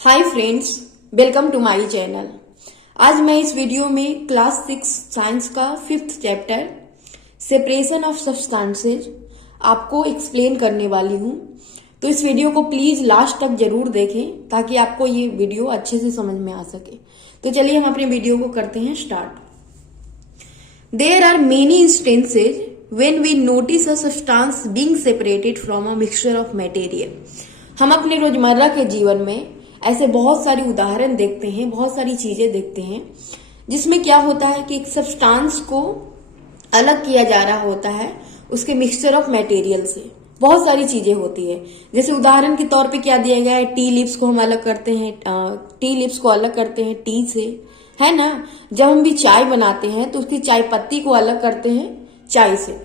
Hi friends, welcome to my channel. आज मैं इस वीडियो में क्लास 6 साइंस का 5th chapter separation of substances आपको एक्सप्लेन करने वाली हूं। तो इस वीडियो को प्लीज लास्ट तक जरूर देखें ताकि आपको ये वीडियो अच्छे से समझ में आ सके। तो चलिए हम अपने वीडियो को करते हैं start. There are many instances when we notice a substance being separated from a mixture of material. हम अपने रोजमर्रा के जीवन में ऐसे बहुत सारी उदाहरण देखते हैं, बहुत सारी चीजें देखते हैं जिसमें क्या होता है कि एक सब्सटेंस को अलग किया जा रहा होता है उसके मिक्सचर ऑफ मटेरियल से। बहुत सारी चीजें होती है, जैसे उदाहरण के तौर पे क्या दिया गया है, टी लिप्स को हम अलग करते हैं, टी लिप्स को अलग करते हैं टी से, है ना। जब हम भी चाय बनाते हैं तो उसकी चाय पत्ती को अलग करते हैं चाय से,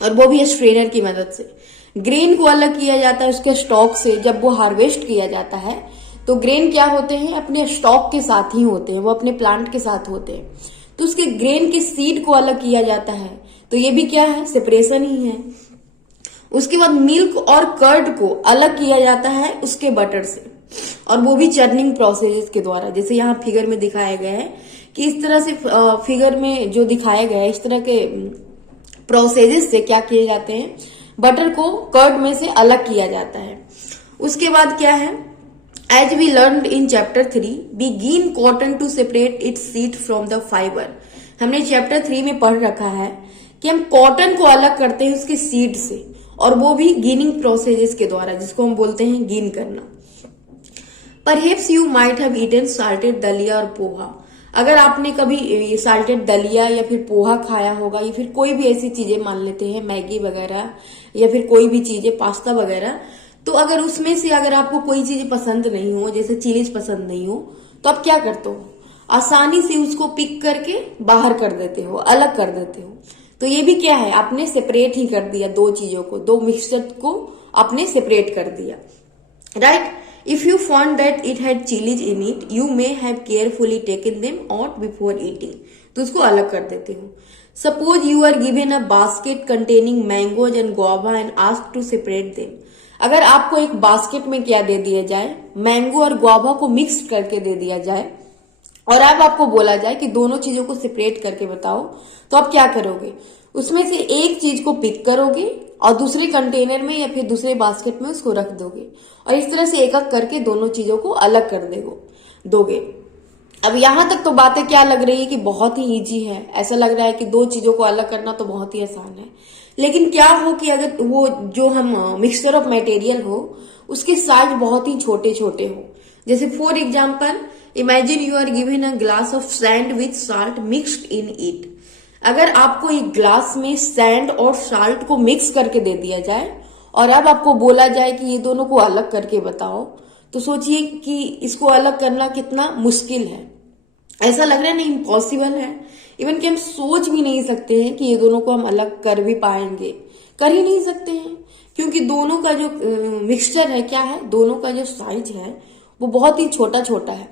और वो भी स्ट्रेनर की मदद से। ग्रेन को अलग किया जाता है उसके स्टॉक से। जब वो हार्वेस्ट किया जाता है तो ग्रेन क्या होते हैं, अपने स्टॉक के साथ ही होते हैं, वो अपने प्लांट के साथ होते हैं। तो उसके ग्रेन के सीड को अलग किया जाता है, तो ये भी क्या है, सेपरेशन ही है। उसके बाद मिल्क और कर्ड को अलग किया जाता है उसके बटर से, और वो भी चर्निंग प्रोसेस के द्वारा। जैसे यहाँ फिगर में दिखाया गया है कि इस तरह से फिगर में जो दिखाया गया है इस तरह के प्रोसेस से क्या किए जाते हैं, बटर को कर्ड में से अलग किया जाता है। उसके बाद क्या है, As we learned in chapter 3, we glean cotton to separate its seed from the fiber। हमने चैप्टर 3 में पढ़ रखा है कि हम कॉटन को अलग करते हैं उसके सीड से, और वो भी गीनिंग प्रोसेस के द्वारा, जिसको हम बोलते हैं गीन करना। Perhaps you might have eaten salted दलिया और पोहा। अगर आपने कभी साल्टेड दलिया या फिर पोहा खाया होगा, या फिर कोई भी ऐसी चीजें मान लेते हैं, मैगी वगैरह या फिर कोई भी चीजें, पास्ता वगैरह, तो अगर उसमें से अगर आपको कोई चीज पसंद नहीं हो, जैसे चिलीज पसंद नहीं हो, तो आप क्या करते हो, आसानी से उसको पिक करके बाहर कर देते हो, अलग कर देते हो। तो ये भी क्या है, आपने सेपरेट ही कर दिया दो चीजों को, दो मिक्सचर को आपने सेपरेट कर दिया, right. If you found that it had chilies in it, you may have carefully taken them out before eating. तो उसको अलग कर देते हो। Suppose you are given a basket containing mangoes and guava and asked to separate them. अगर आपको एक basket में क्या दे दिया जाए, मैंगो और गुआवा को मिक्स करके दे दिया जाए, और अब आपको बोला जाए कि दोनों चीजों को सेपरेट करके बताओ, तो आप क्या करोगे, उसमें से एक चीज को पिक करोगे और दूसरे कंटेनर में या फिर दूसरे बास्केट में उसको रख दोगे, और इस तरह से एक एक करके दोनों चीजों को अलग कर दोगे। अब यहां तक तो बातें क्या लग रही है कि बहुत ही इजी है, ऐसा लग रहा है कि दो चीजों को अलग करना तो बहुत ही आसान है। लेकिन क्या हो कि अगर वो जो हम मिक्सचर ऑफ मटेरियल हो उसके साइज बहुत ही छोटे छोटे हो, जैसे for example imagine you are given a glass of sand with salt mixed in it. अगर आपको एक ग्लास में सैंड और साल्ट को मिक्स करके दे दिया जाए और अब आपको बोला जाए कि ये दोनों को अलग करके बताओ, तो सोचिए कि इसको अलग करना कितना मुश्किल है। ऐसा लग रहा है नहीं, इम्पॉसिबल है, इवन कि हम सोच भी नहीं सकते हैं कि ये दोनों को हम अलग कर भी पाएंगे, कर ही नहीं सकते हैं, क्योंकि दोनों का जो मिक्सचर है क्या है, दोनों का जो साइज है वो बहुत ही छोटा छोटा है।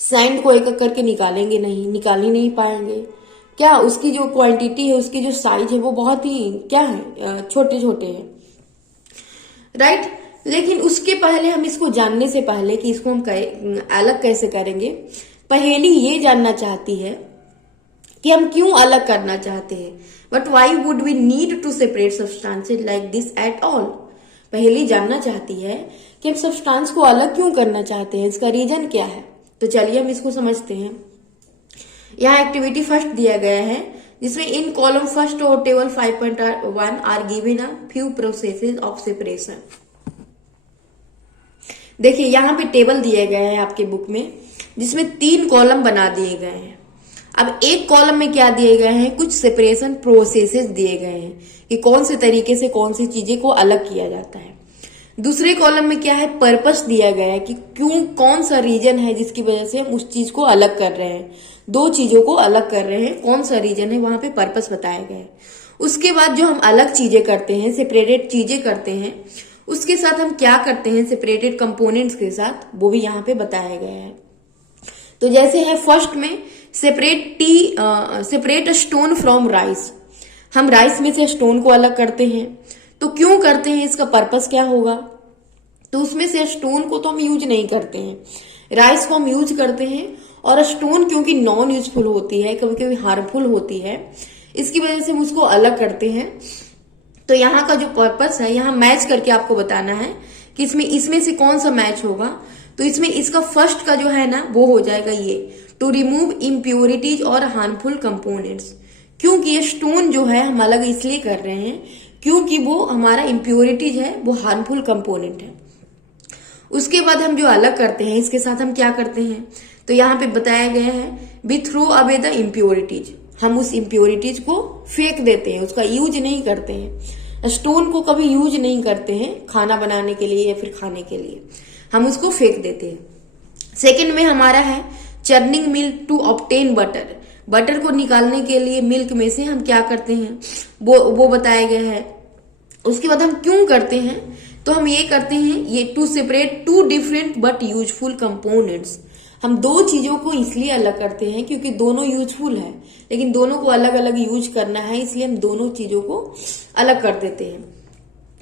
सैंड को एक एक करके निकाल ही नहीं पाएंगे, क्या उसकी जो क्वांटिटी है, उसकी जो साइज है वो बहुत ही क्या है, छोटे छोटे हैं, राइट। लेकिन उसके पहले हम इसको जानने से पहले कि इसको हम अलग कैसे करेंगे, पहेली ये जानना चाहती है कि हम क्यों अलग करना चाहते हैं। But why would we need to separate substances like this at all. Paheli जानना चाहती है कि हम सब्सटेंस को अलग क्यों करना चाहते हैं, इसका रीजन क्या है। तो चलिए हम इसको समझते हैं। यहाँ एक्टिविटी फर्स्ट दिया गया है, जिसमें इन कॉलम फर्स्ट और table 5.1 are given a few processes of separation. देखिए यहाँ पे टेबल दिया गया है आपके बुक में, जिसमें 3 कॉलम बना दिए गए हैं। अब एक कॉलम में क्या दिए गए हैं, कुछ सेपरेशन प्रोसेसेस दिए गए हैं कि कौन से तरीके से कौन सी चीजें को अलग किया जाता है। दूसरे कॉलम में क्या है, पर्पस दिया गया है कि क्यों, कौन सा रीजन है जिसकी वजह से हम उस चीज को अलग कर रहे हैं, दो चीजों को अलग कर रहे हैं, कौन सा रीजन है, वहां पे पर्पस बताया गया है। उसके बाद जो हम अलग चीजें करते हैं, सेपरेटेड चीजें करते हैं, उसके साथ हम क्या करते हैं सेपरेटेड कंपोनेंट्स के साथ, वो भी यहाँ पे बताया गया है। तो जैसे है फर्स्ट में सेपरेट स्टोन फ्रॉम राइस। हम राइस में से स्टोन को अलग करते हैं, तो क्यों करते हैं, इसका पर्पस क्या होगा। तो उसमें से स्टोन को तो हम यूज नहीं करते हैं, राइस को हम यूज करते हैं। और स्टोन क्योंकि नॉन यूजफुल होती है, कभी कभी हार्मफुल होती है, इसकी वजह से हम उसको अलग करते हैं। तो यहाँ का जो पर्पस है, यहाँ मैच करके आपको बताना है कि इसमें से कौन सा मैच होगा। तो इसमें इसका फर्स्ट का जो है ना वो हो जाएगा ये, टू रिमूव इम्प्योरिटीज और हार्मफुल कंपोनेंट्स। क्योंकि ये स्टोन जो है हम अलग इसलिए कर रहे हैं क्योंकि वो हमारा इम्प्योरिटीज है, वो हार्मफुल कंपोनेंट है। उसके बाद हम जो अलग करते हैं, इसके साथ हम क्या करते हैं, तो यहाँ पे बताया गया है we throw away the impurities. हम उस इम्प्योरिटीज को फेंक देते हैं, उसका यूज नहीं करते हैं। स्टोन को कभी यूज नहीं करते हैं खाना बनाने के लिए या फिर खाने के लिए, हम उसको फेंक देते हैं। सेकेंड में हमारा है churning milk to obtain butter. Butter को निकालने के लिए मिल्क में से हम क्या करते हैं, वो बताया गया है। उसके बाद हम क्यों करते हैं, तो हम ये करते हैं ये to separate two different but useful components. हम दो चीजों को इसलिए अलग करते हैं क्योंकि दोनों यूजफुल है, लेकिन दोनों को अलग अलग यूज करना है, इसलिए हम दोनों चीजों को अलग कर देते हैं।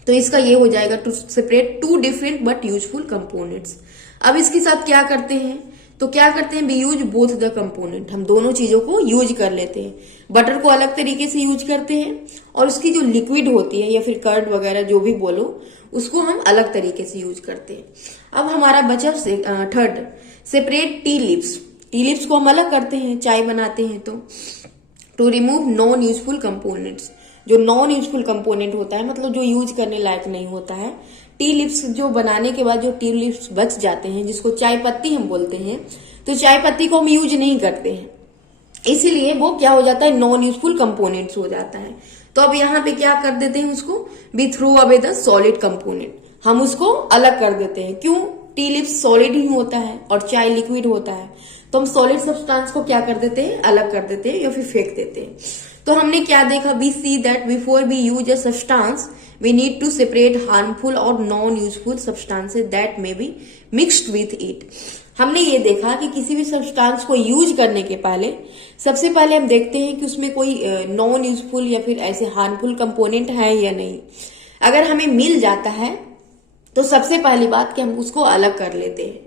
तो इसका ये हो जाएगा to separate two different but useful components. अब इसके साथ क्या करते हैं, तो क्या करते हैं, we use both the component. हम दोनों चीजों को यूज कर लेते हैं। बटर को अलग तरीके से यूज करते हैं और उसकी जो लिक्विड होती है या फिर कर्ड वगैरह जो भी बोलो, उसको हम अलग तरीके से यूज करते हैं। अब हमारा बचा third, separate tea leaves. Tea leaves को हम अलग करते हैं, चाय बनाते हैं तो। To remove non useful components. जो नॉन यूजफुल कंपोनेंट होता है, मतलब जो यूज करने लायक नहीं होता है। टी लिव्स जो बनाने के बाद जो टी लिव्स बच जाते हैं, जिसको चाय पत्ती हम बोलते हैं, तो चाय पत्ती को हम यूज नहीं करते हैं, इसीलिए वो क्या हो जाता है, नॉन यूजफुल कंपोनेंट्स हो जाता है। तो अब यहाँ पे क्या कर देते हैं उसको, we throw away the solid component. हम उसको अलग कर देते हैं। क्यों, टी लिव्स सॉलिड ही होता है और चाय लिक्विड होता है, तो हम सॉलिड सब्सटेंस को क्या कर देते हैं, अलग कर देते हैं या फिर फेंक देते हैं। तो हमने क्या देखा, we see that before we use a substance we need to separate harmful और non useful substances that may be mixed with it. हमने ये देखा कि किसी भी सब्सटेंस को यूज करने के पहले सबसे पहले हम देखते हैं कि उसमें कोई नॉन यूजफुल या फिर ऐसे हार्मफुल कंपोनेंट है या नहीं। अगर हमें मिल जाता है तो सबसे पहली बात कि हम उसको अलग कर लेते हैं,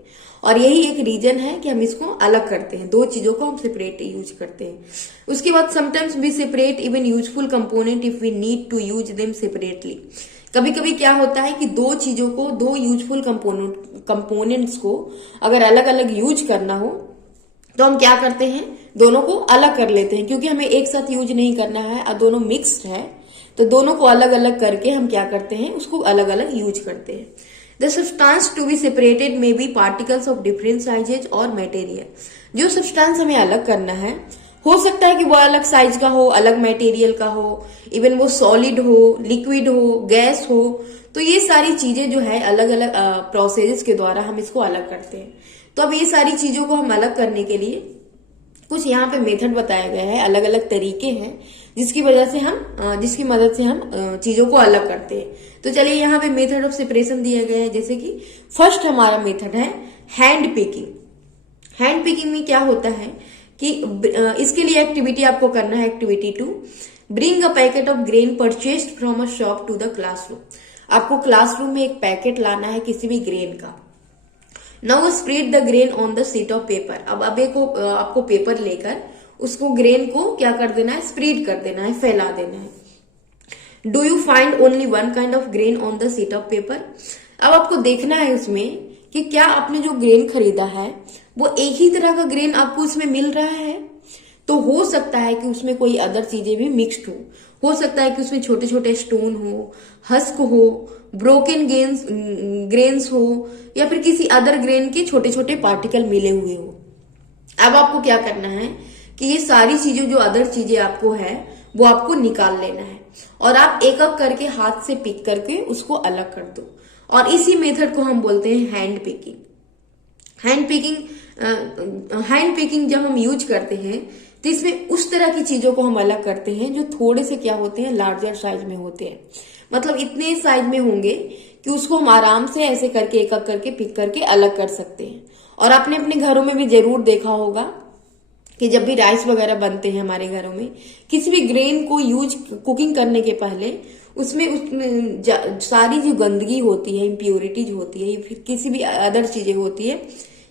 और यही एक रीजन है कि हम इसको अलग करते हैं। दो चीजों को हम सेपरेट यूज करते हैं। उसके बाद sometimes we separate even useful component if we need to use them separately. कभी कभी क्या होता है कि दो चीजों को, दो यूजफुल कंपोनेंट्स को अगर अलग अलग यूज करना हो तो हम क्या करते हैं, दोनों को अलग कर लेते हैं। क्योंकि हमें एक साथ यूज नहीं करना है और दोनों मिक्स्ड है, तो दोनों को अलग अलग करके हम क्या करते हैं, उसको अलग अलग यूज करते हैं। The substance to be separated may be particles of different sizes और मटेरियल। जो सब्सटेंस हमें अलग करना है, हो सकता है कि वो अलग साइज का हो, अलग मटेरियल का हो, इवन वो सॉलिड हो, लिक्विड हो, गैस हो। तो ये सारी चीजें जो है अलग अलग प्रोसेस के द्वारा हम इसको अलग करते हैं। तो अब ये सारी चीजों को हम अलग करने के लिए कुछ यहाँ पे मेथड बताया गया है, अलग अलग तरीके हैं जिसकी मदद से हम चीजों को अलग करते हैं। तो चलिए यहाँ पे मेथड ऑफ सेपरेशन दिया गया है। जैसे कि फर्स्ट हमारा मेथड है हैंड पिकिंग। हैंड पिकिंग में क्या होता है कि इसके लिए एक्टिविटी आपको करना है, activity 2, bring a packet of grain purchased from a shop to the classroom. आपको क्लासरूम में एक पैकेट लाना है किसी भी ग्रेन का। Now spread the grain on the sheet of paper. अब आपको पेपर लेकर उसको ग्रेन को क्या कर देना है, स्प्रेड कर देना है, फैला देना है। Do you find only one kind of grain on the sheet of paper. अब आपको देखना है उसमें कि क्या आपने जो ग्रेन खरीदा है वो एक ही तरह का ग्रेन आपको उसमें मिल रहा है। तो हो सकता है कि उसमें कोई अदर चीजें भी मिक्स्ड हो सकता है कि उसमें छोटे छोटे स्टोन हो, हस्क हो, ब्रोकन ग्रेन्स हो, या फिर किसी अदर ग्रेन के छोटे छोटे पार्टिकल मिले हुए हो। अब आपको क्या करना है कि ये सारी चीजें, जो अदर चीजें आपको है, वो आपको निकाल लेना है और आप एक एक करके हाथ से पिक करके उसको अलग कर दो। और इसी मेथड को हम बोलते हैं हैंड पिकिंग। हैंड पिकिंग जब हम यूज करते हैं तो इसमें उस तरह की चीजों को हम अलग करते हैं जो थोड़े से क्या होते हैं, लार्जर साइज में होते हैं। मतलब इतने साइज में होंगे कि उसको हम आराम से ऐसे करके एक एक करके पिक करके अलग कर सकते हैं। और आपने अपने घरों में भी जरूर देखा होगा कि जब भी राइस वगैरह बनते हैं हमारे घरों में, किसी भी ग्रेन को यूज कुकिंग करने के पहले उसमें सारी जो गंदगी होती है, इम्प्योरिटीज होती है, या फिर किसी भी अदर चीजें होती है,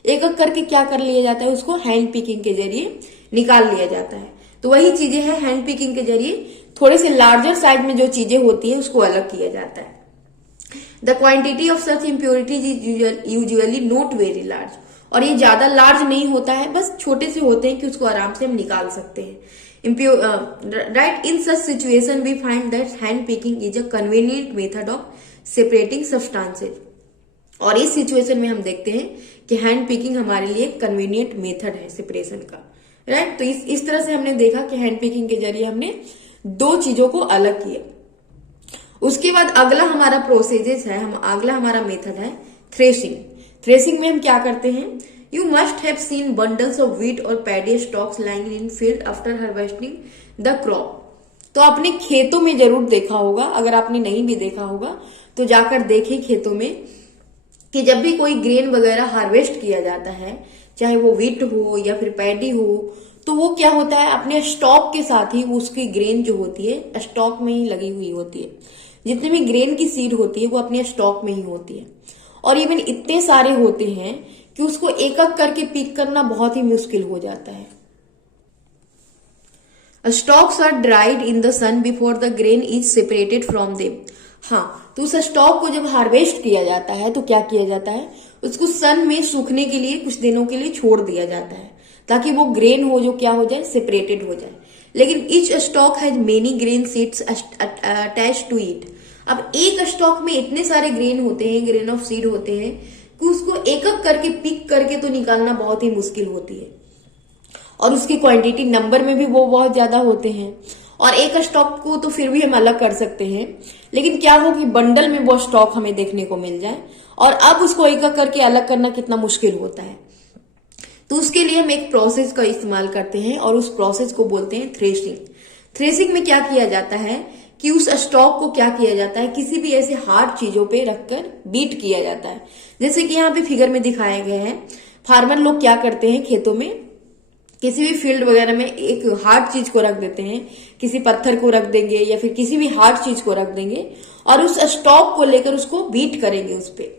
एक एक करके क्या कर लिया जाता है, उसको हैंड पिकिंग के जरिए निकाल लिया जाता है। तो वही चीजें हैं, हैंड पिकिंग के जरिए थोड़े से लार्जर साइज में जो चीजें होती है उसको अलग किया जाता है। The quantity of such impurities is usually not very large, और ये ज्यादा लार्ज नहीं होता है, बस छोटे से होते हैं कि उसको आराम से हम निकाल सकते हैं। Right, in such situation we find that hand picking is a convenient method of separating substances। और इस सिचुएशन में हम देखते हैं कि हैंड पिकिंग हमारे लिए कन्वीनियंट मेथड है सेपरेशन का। राइट, तो इस तरह से हमने देखा कि हैंड पिकिंग के जरिए हमने दो चीजों को अलग किया। उसके बाद अगला हमारा प्रोसेस है, अगला हमारा मेथड है थ्रेशिंग। थ्रेशिंग में हम क्या करते हैं, You must have seen bundles of wheat or paddy stalks lying in field after harvesting the crop। तो आपने खेतों में जरूर देखा होगा, अगर आपने नहीं भी देखा होगा तो जाकर देखें खेतों में कि जब भी कोई ग्रेन वगैरह हार्वेस्ट किया जाता है, चाहे वो व्हीट हो या फिर पैडी हो, तो वो क्या होता है, अपने स्टॉक के साथ ही उसकी ग्रेन जो होती है स्टॉक में ही लगी हुई होती है। जितने भी ग्रेन की सीड होती है वो अपने स्टॉक में ही होती है, और इवन इतने सारे होते हैं कि उसको एक एक करके पिक करना बहुत ही मुश्किल हो जाता है। Stalks are dried in the sun before the grain is separated from them. हाँ, तो उस स्टॉक को जब हार्वेस्ट किया जाता है तो क्या किया जाता है, उसको सन में सूखने के लिए कुछ दिनों के लिए छोड़ दिया जाता है, ताकि वो ग्रेन हो जो क्या हो जाए, सेपरेटेड हो जाए। लेकिन each stalk has many grain seeds attached to it. अब एक स्टॉक में इतने सारे ग्रेन होते हैं, ग्रेन ऑफ सीड होते हैं, कि उसको एक एक करके पिक करके तो निकालना बहुत ही मुश्किल होती है, और उसकी क्वांटिटी नंबर में भी वो बहुत ज्यादा होते हैं। और एक स्टॉक को तो फिर भी हम अलग कर सकते हैं, लेकिन क्या हो कि बंडल में वो स्टॉक हमें देखने को मिल जाए, और अब उसको एक एक करके अलग करना कितना मुश्किल होता है। तो उसके लिए हम एक प्रोसेस का इस्तेमाल करते हैं, और उस प्रोसेस को बोलते हैं थ्रेशिंग। थ्रेशिंग में क्या किया जाता है कि उस स्टॉक को क्या किया जाता है, किसी भी ऐसे हार्ड चीजों पे रखकर बीट किया जाता है। जैसे कि यहाँ पे फिगर में दिखाया गया है, फार्मर लोग क्या करते हैं, खेतों में किसी भी फील्ड वगैरह में एक हार्ड चीज को रख देते हैं, किसी पत्थर को रख देंगे या फिर किसी भी हार्ड चीज को रख देंगे, और उस स्टॉक को लेकर उसको बीट करेंगे। उस पे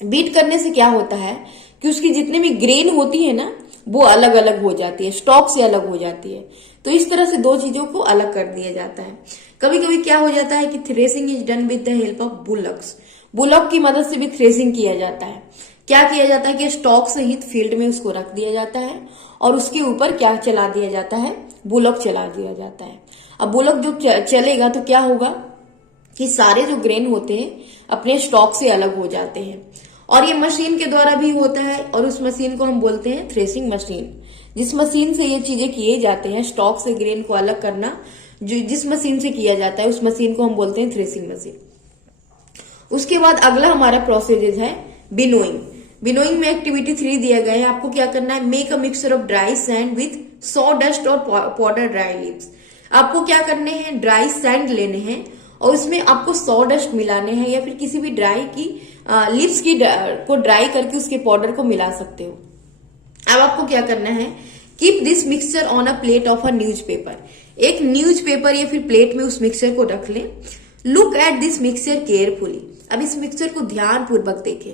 बीट करने से क्या होता है कि उसकी जितनी भी ग्रेन होती है ना, वो अलग अलग हो जाती है, स्टॉक से अलग हो जाती है। तो इस तरह से दो चीजों को अलग कर दिया जाता है। कभी कभी क्या हो जाता है कि threshing is done with the help of bullocks. Bullock की मदद से भी थ्रेसिंग किया जाता है। क्या किया जाता है कि स्टॉक सहित फील्ड में उसको रख दिया जाता है, और उसके ऊपर क्या चला दिया जाता है, बुलॉक चला दिया जाता है। अब बुलॉक जो चलेगा तो क्या होगा कि सारे जो ग्रेन होते हैं अपने स्टॉक से अलग हो जाते हैं, और ये मशीन के द्वारा भी होता है, और उस मशीन को हम बोलते हैं थ्रेसिंग मशीन। जिस मशीन से ये चीजें किए जाते हैं, स्टॉक से ग्रेन को अलग करना, जो जिस मशीन से किया जाता है उस मशीन को हम बोलते हैं थ्रेसिंग मशीन। उसके बाद अगला हमारा प्रोसेस है बिनोइंग। बिनोइंग में एक्टिविटी 3 दिया गया है, आपको क्या करना है, make a mixture of dry sand with saw dust और पाउडर ड्राई लीव्स। आपको क्या करने हैं, ड्राई सैंड लेने हैं और उसमें आपको सॉ डस्ट मिलाने हैं, या फिर किसी भी ड्राई की लीव्स की को ड्राई करके उसके पाउडर को मिला सकते हो। अब आपको क्या करना है, keep this mixture on a plate of a newspaper. एक न्यूज़पेपर या फिर प्लेट में उस मिक्सचर को रख लें। Look at this mixture carefully. अब इस मिक्सचर को ध्यानपूर्वक देखें।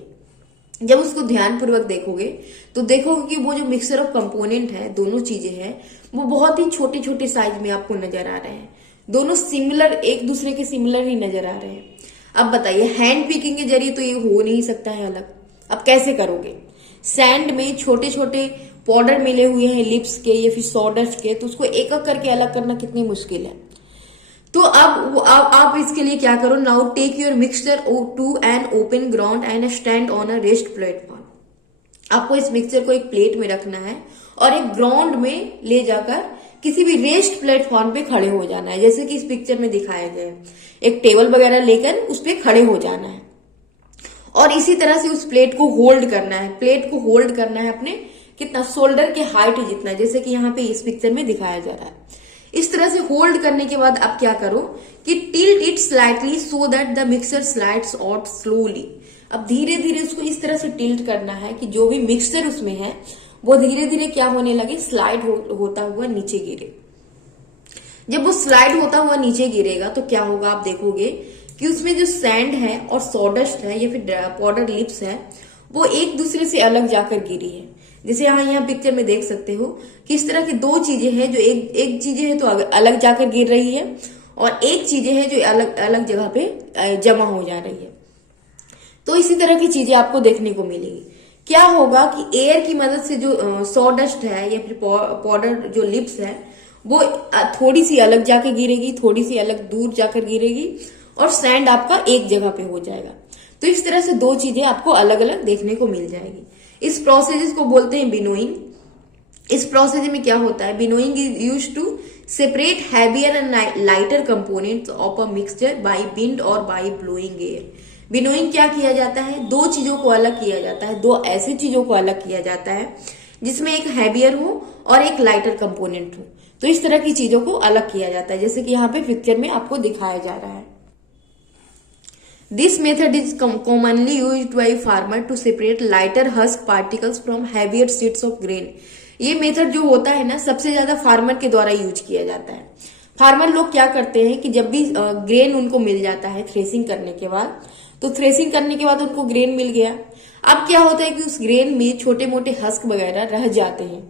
जब उसको ध्यानपूर्वक देखोगे तो देखोगे कि वो जो मिक्सचर ऑफ कंपोनेंट है, दोनों चीजें हैं, वो बहुत ही छोटे छोटे साइज में आपको नजर आ रहे हैं। दोनों सिमिलर, एक दूसरे के सिमिलर ही नजर आ रहे हैं। अब बताइए, हैंड पिकिंग के जरिए तो ये हो नहीं सकता है अलग। अब कैसे करोगे, सैंड में छोटे छोटे पाउडर मिले हुए हैं लिप्स के या फिर सॉडस्ट के, तो उसको एक एक करके अलग करना कितनी मुश्किल है। तो अब आप इसके लिए क्या करो, now take your mixture to an open ground and stand on a rest platform. आपको इस मिक्सचर को एक प्लेट में रखना है और एक ग्राउंड में ले जाकर किसी भी रेस्ट प्लेटफॉर्म पे खड़े हो जाना है, जैसे कि इस पिक्चर में दिखाया गया है। एक टेबल वगैरह लेकर उस पे खड़े हो जाना है, और इसी तरह से उस प्लेट को होल्ड करना है। प्लेट को होल्ड करना है अपने कितना, शोल्डर के हाइट जितना, जैसे कि यहाँ पे इस पिक्चर में दिखाया जा रहा है। इस तरह से होल्ड करने के बाद आप क्या करो कि tilt it slightly so that the mixture slides out slowly. अब धीरे धीरे उसको इस तरह से टिल्ट करना है कि जो भी मिक्सचर उसमें है वो धीरे धीरे क्या होने लगे, स्लाइड होता हुआ नीचे गिरे। जब वो स्लाइड होता हुआ नीचे गिरेगा तो क्या होगा, आप देखोगे कि उसमें जो सैंड है और सॉडस्ट है या फिर पाउडर लिप्स है वो एक दूसरे से अलग जाकर गिरी है। जैसे यहाँ पिक्चर में देख सकते हो कि इस तरह की दो चीजें हैं जो एक चीजें है तो अलग जाकर गिर रही है और एक चीजें है जो अलग अलग जगह पे जमा हो जा रही है। तो इसी तरह की चीजें आपको देखने को मिलेगी। क्या होगा कि एयर की मदद से जो सॉडस्ट है या फिर पाउडर जो लिप्स है वो थोड़ी सी अलग जाकर गिरेगी, थोड़ी सी अलग दूर जाकर गिरेगी और सैंड आपका एक जगह पे हो जाएगा। तो इस तरह से दो चीजें आपको अलग अलग देखने को मिल जाएगी। इस प्रोसेस को बोलते हैं बिनोइंग। इस प्रोसेस में क्या होता है, winnowing is used to separate heavier and lighter components of a mixture by wind और बाय ब्लोइंग एयर। बिनोइंग क्या किया जाता है, दो चीजों को अलग किया जाता है, दो ऐसी चीजों को अलग किया जाता है जिसमें एक हैवियर हो और एक लाइटर कंपोनेंट हो। तो इस तरह की चीजों को अलग किया जाता है, जैसे कि यहाँ पे पिक्चर में आपको दिखाया जा रहा है। This method is commonly used by farmer to separate lighter husk particles from heavier seeds of grain। ये मेथड जो होता है ना सबसे ज्यादा फार्मर के द्वारा यूज किया जाता है। फार्मर लोग क्या करते हैं कि जब भी ग्रेन उनको मिल जाता है थ्रेसिंग करने के बाद, तो थ्रेसिंग करने के बाद उनको ग्रेन मिल गया। अब क्या होता है कि उस ग्रेन में छोटे मोटे हस्क वगैरह रह जाते हैं,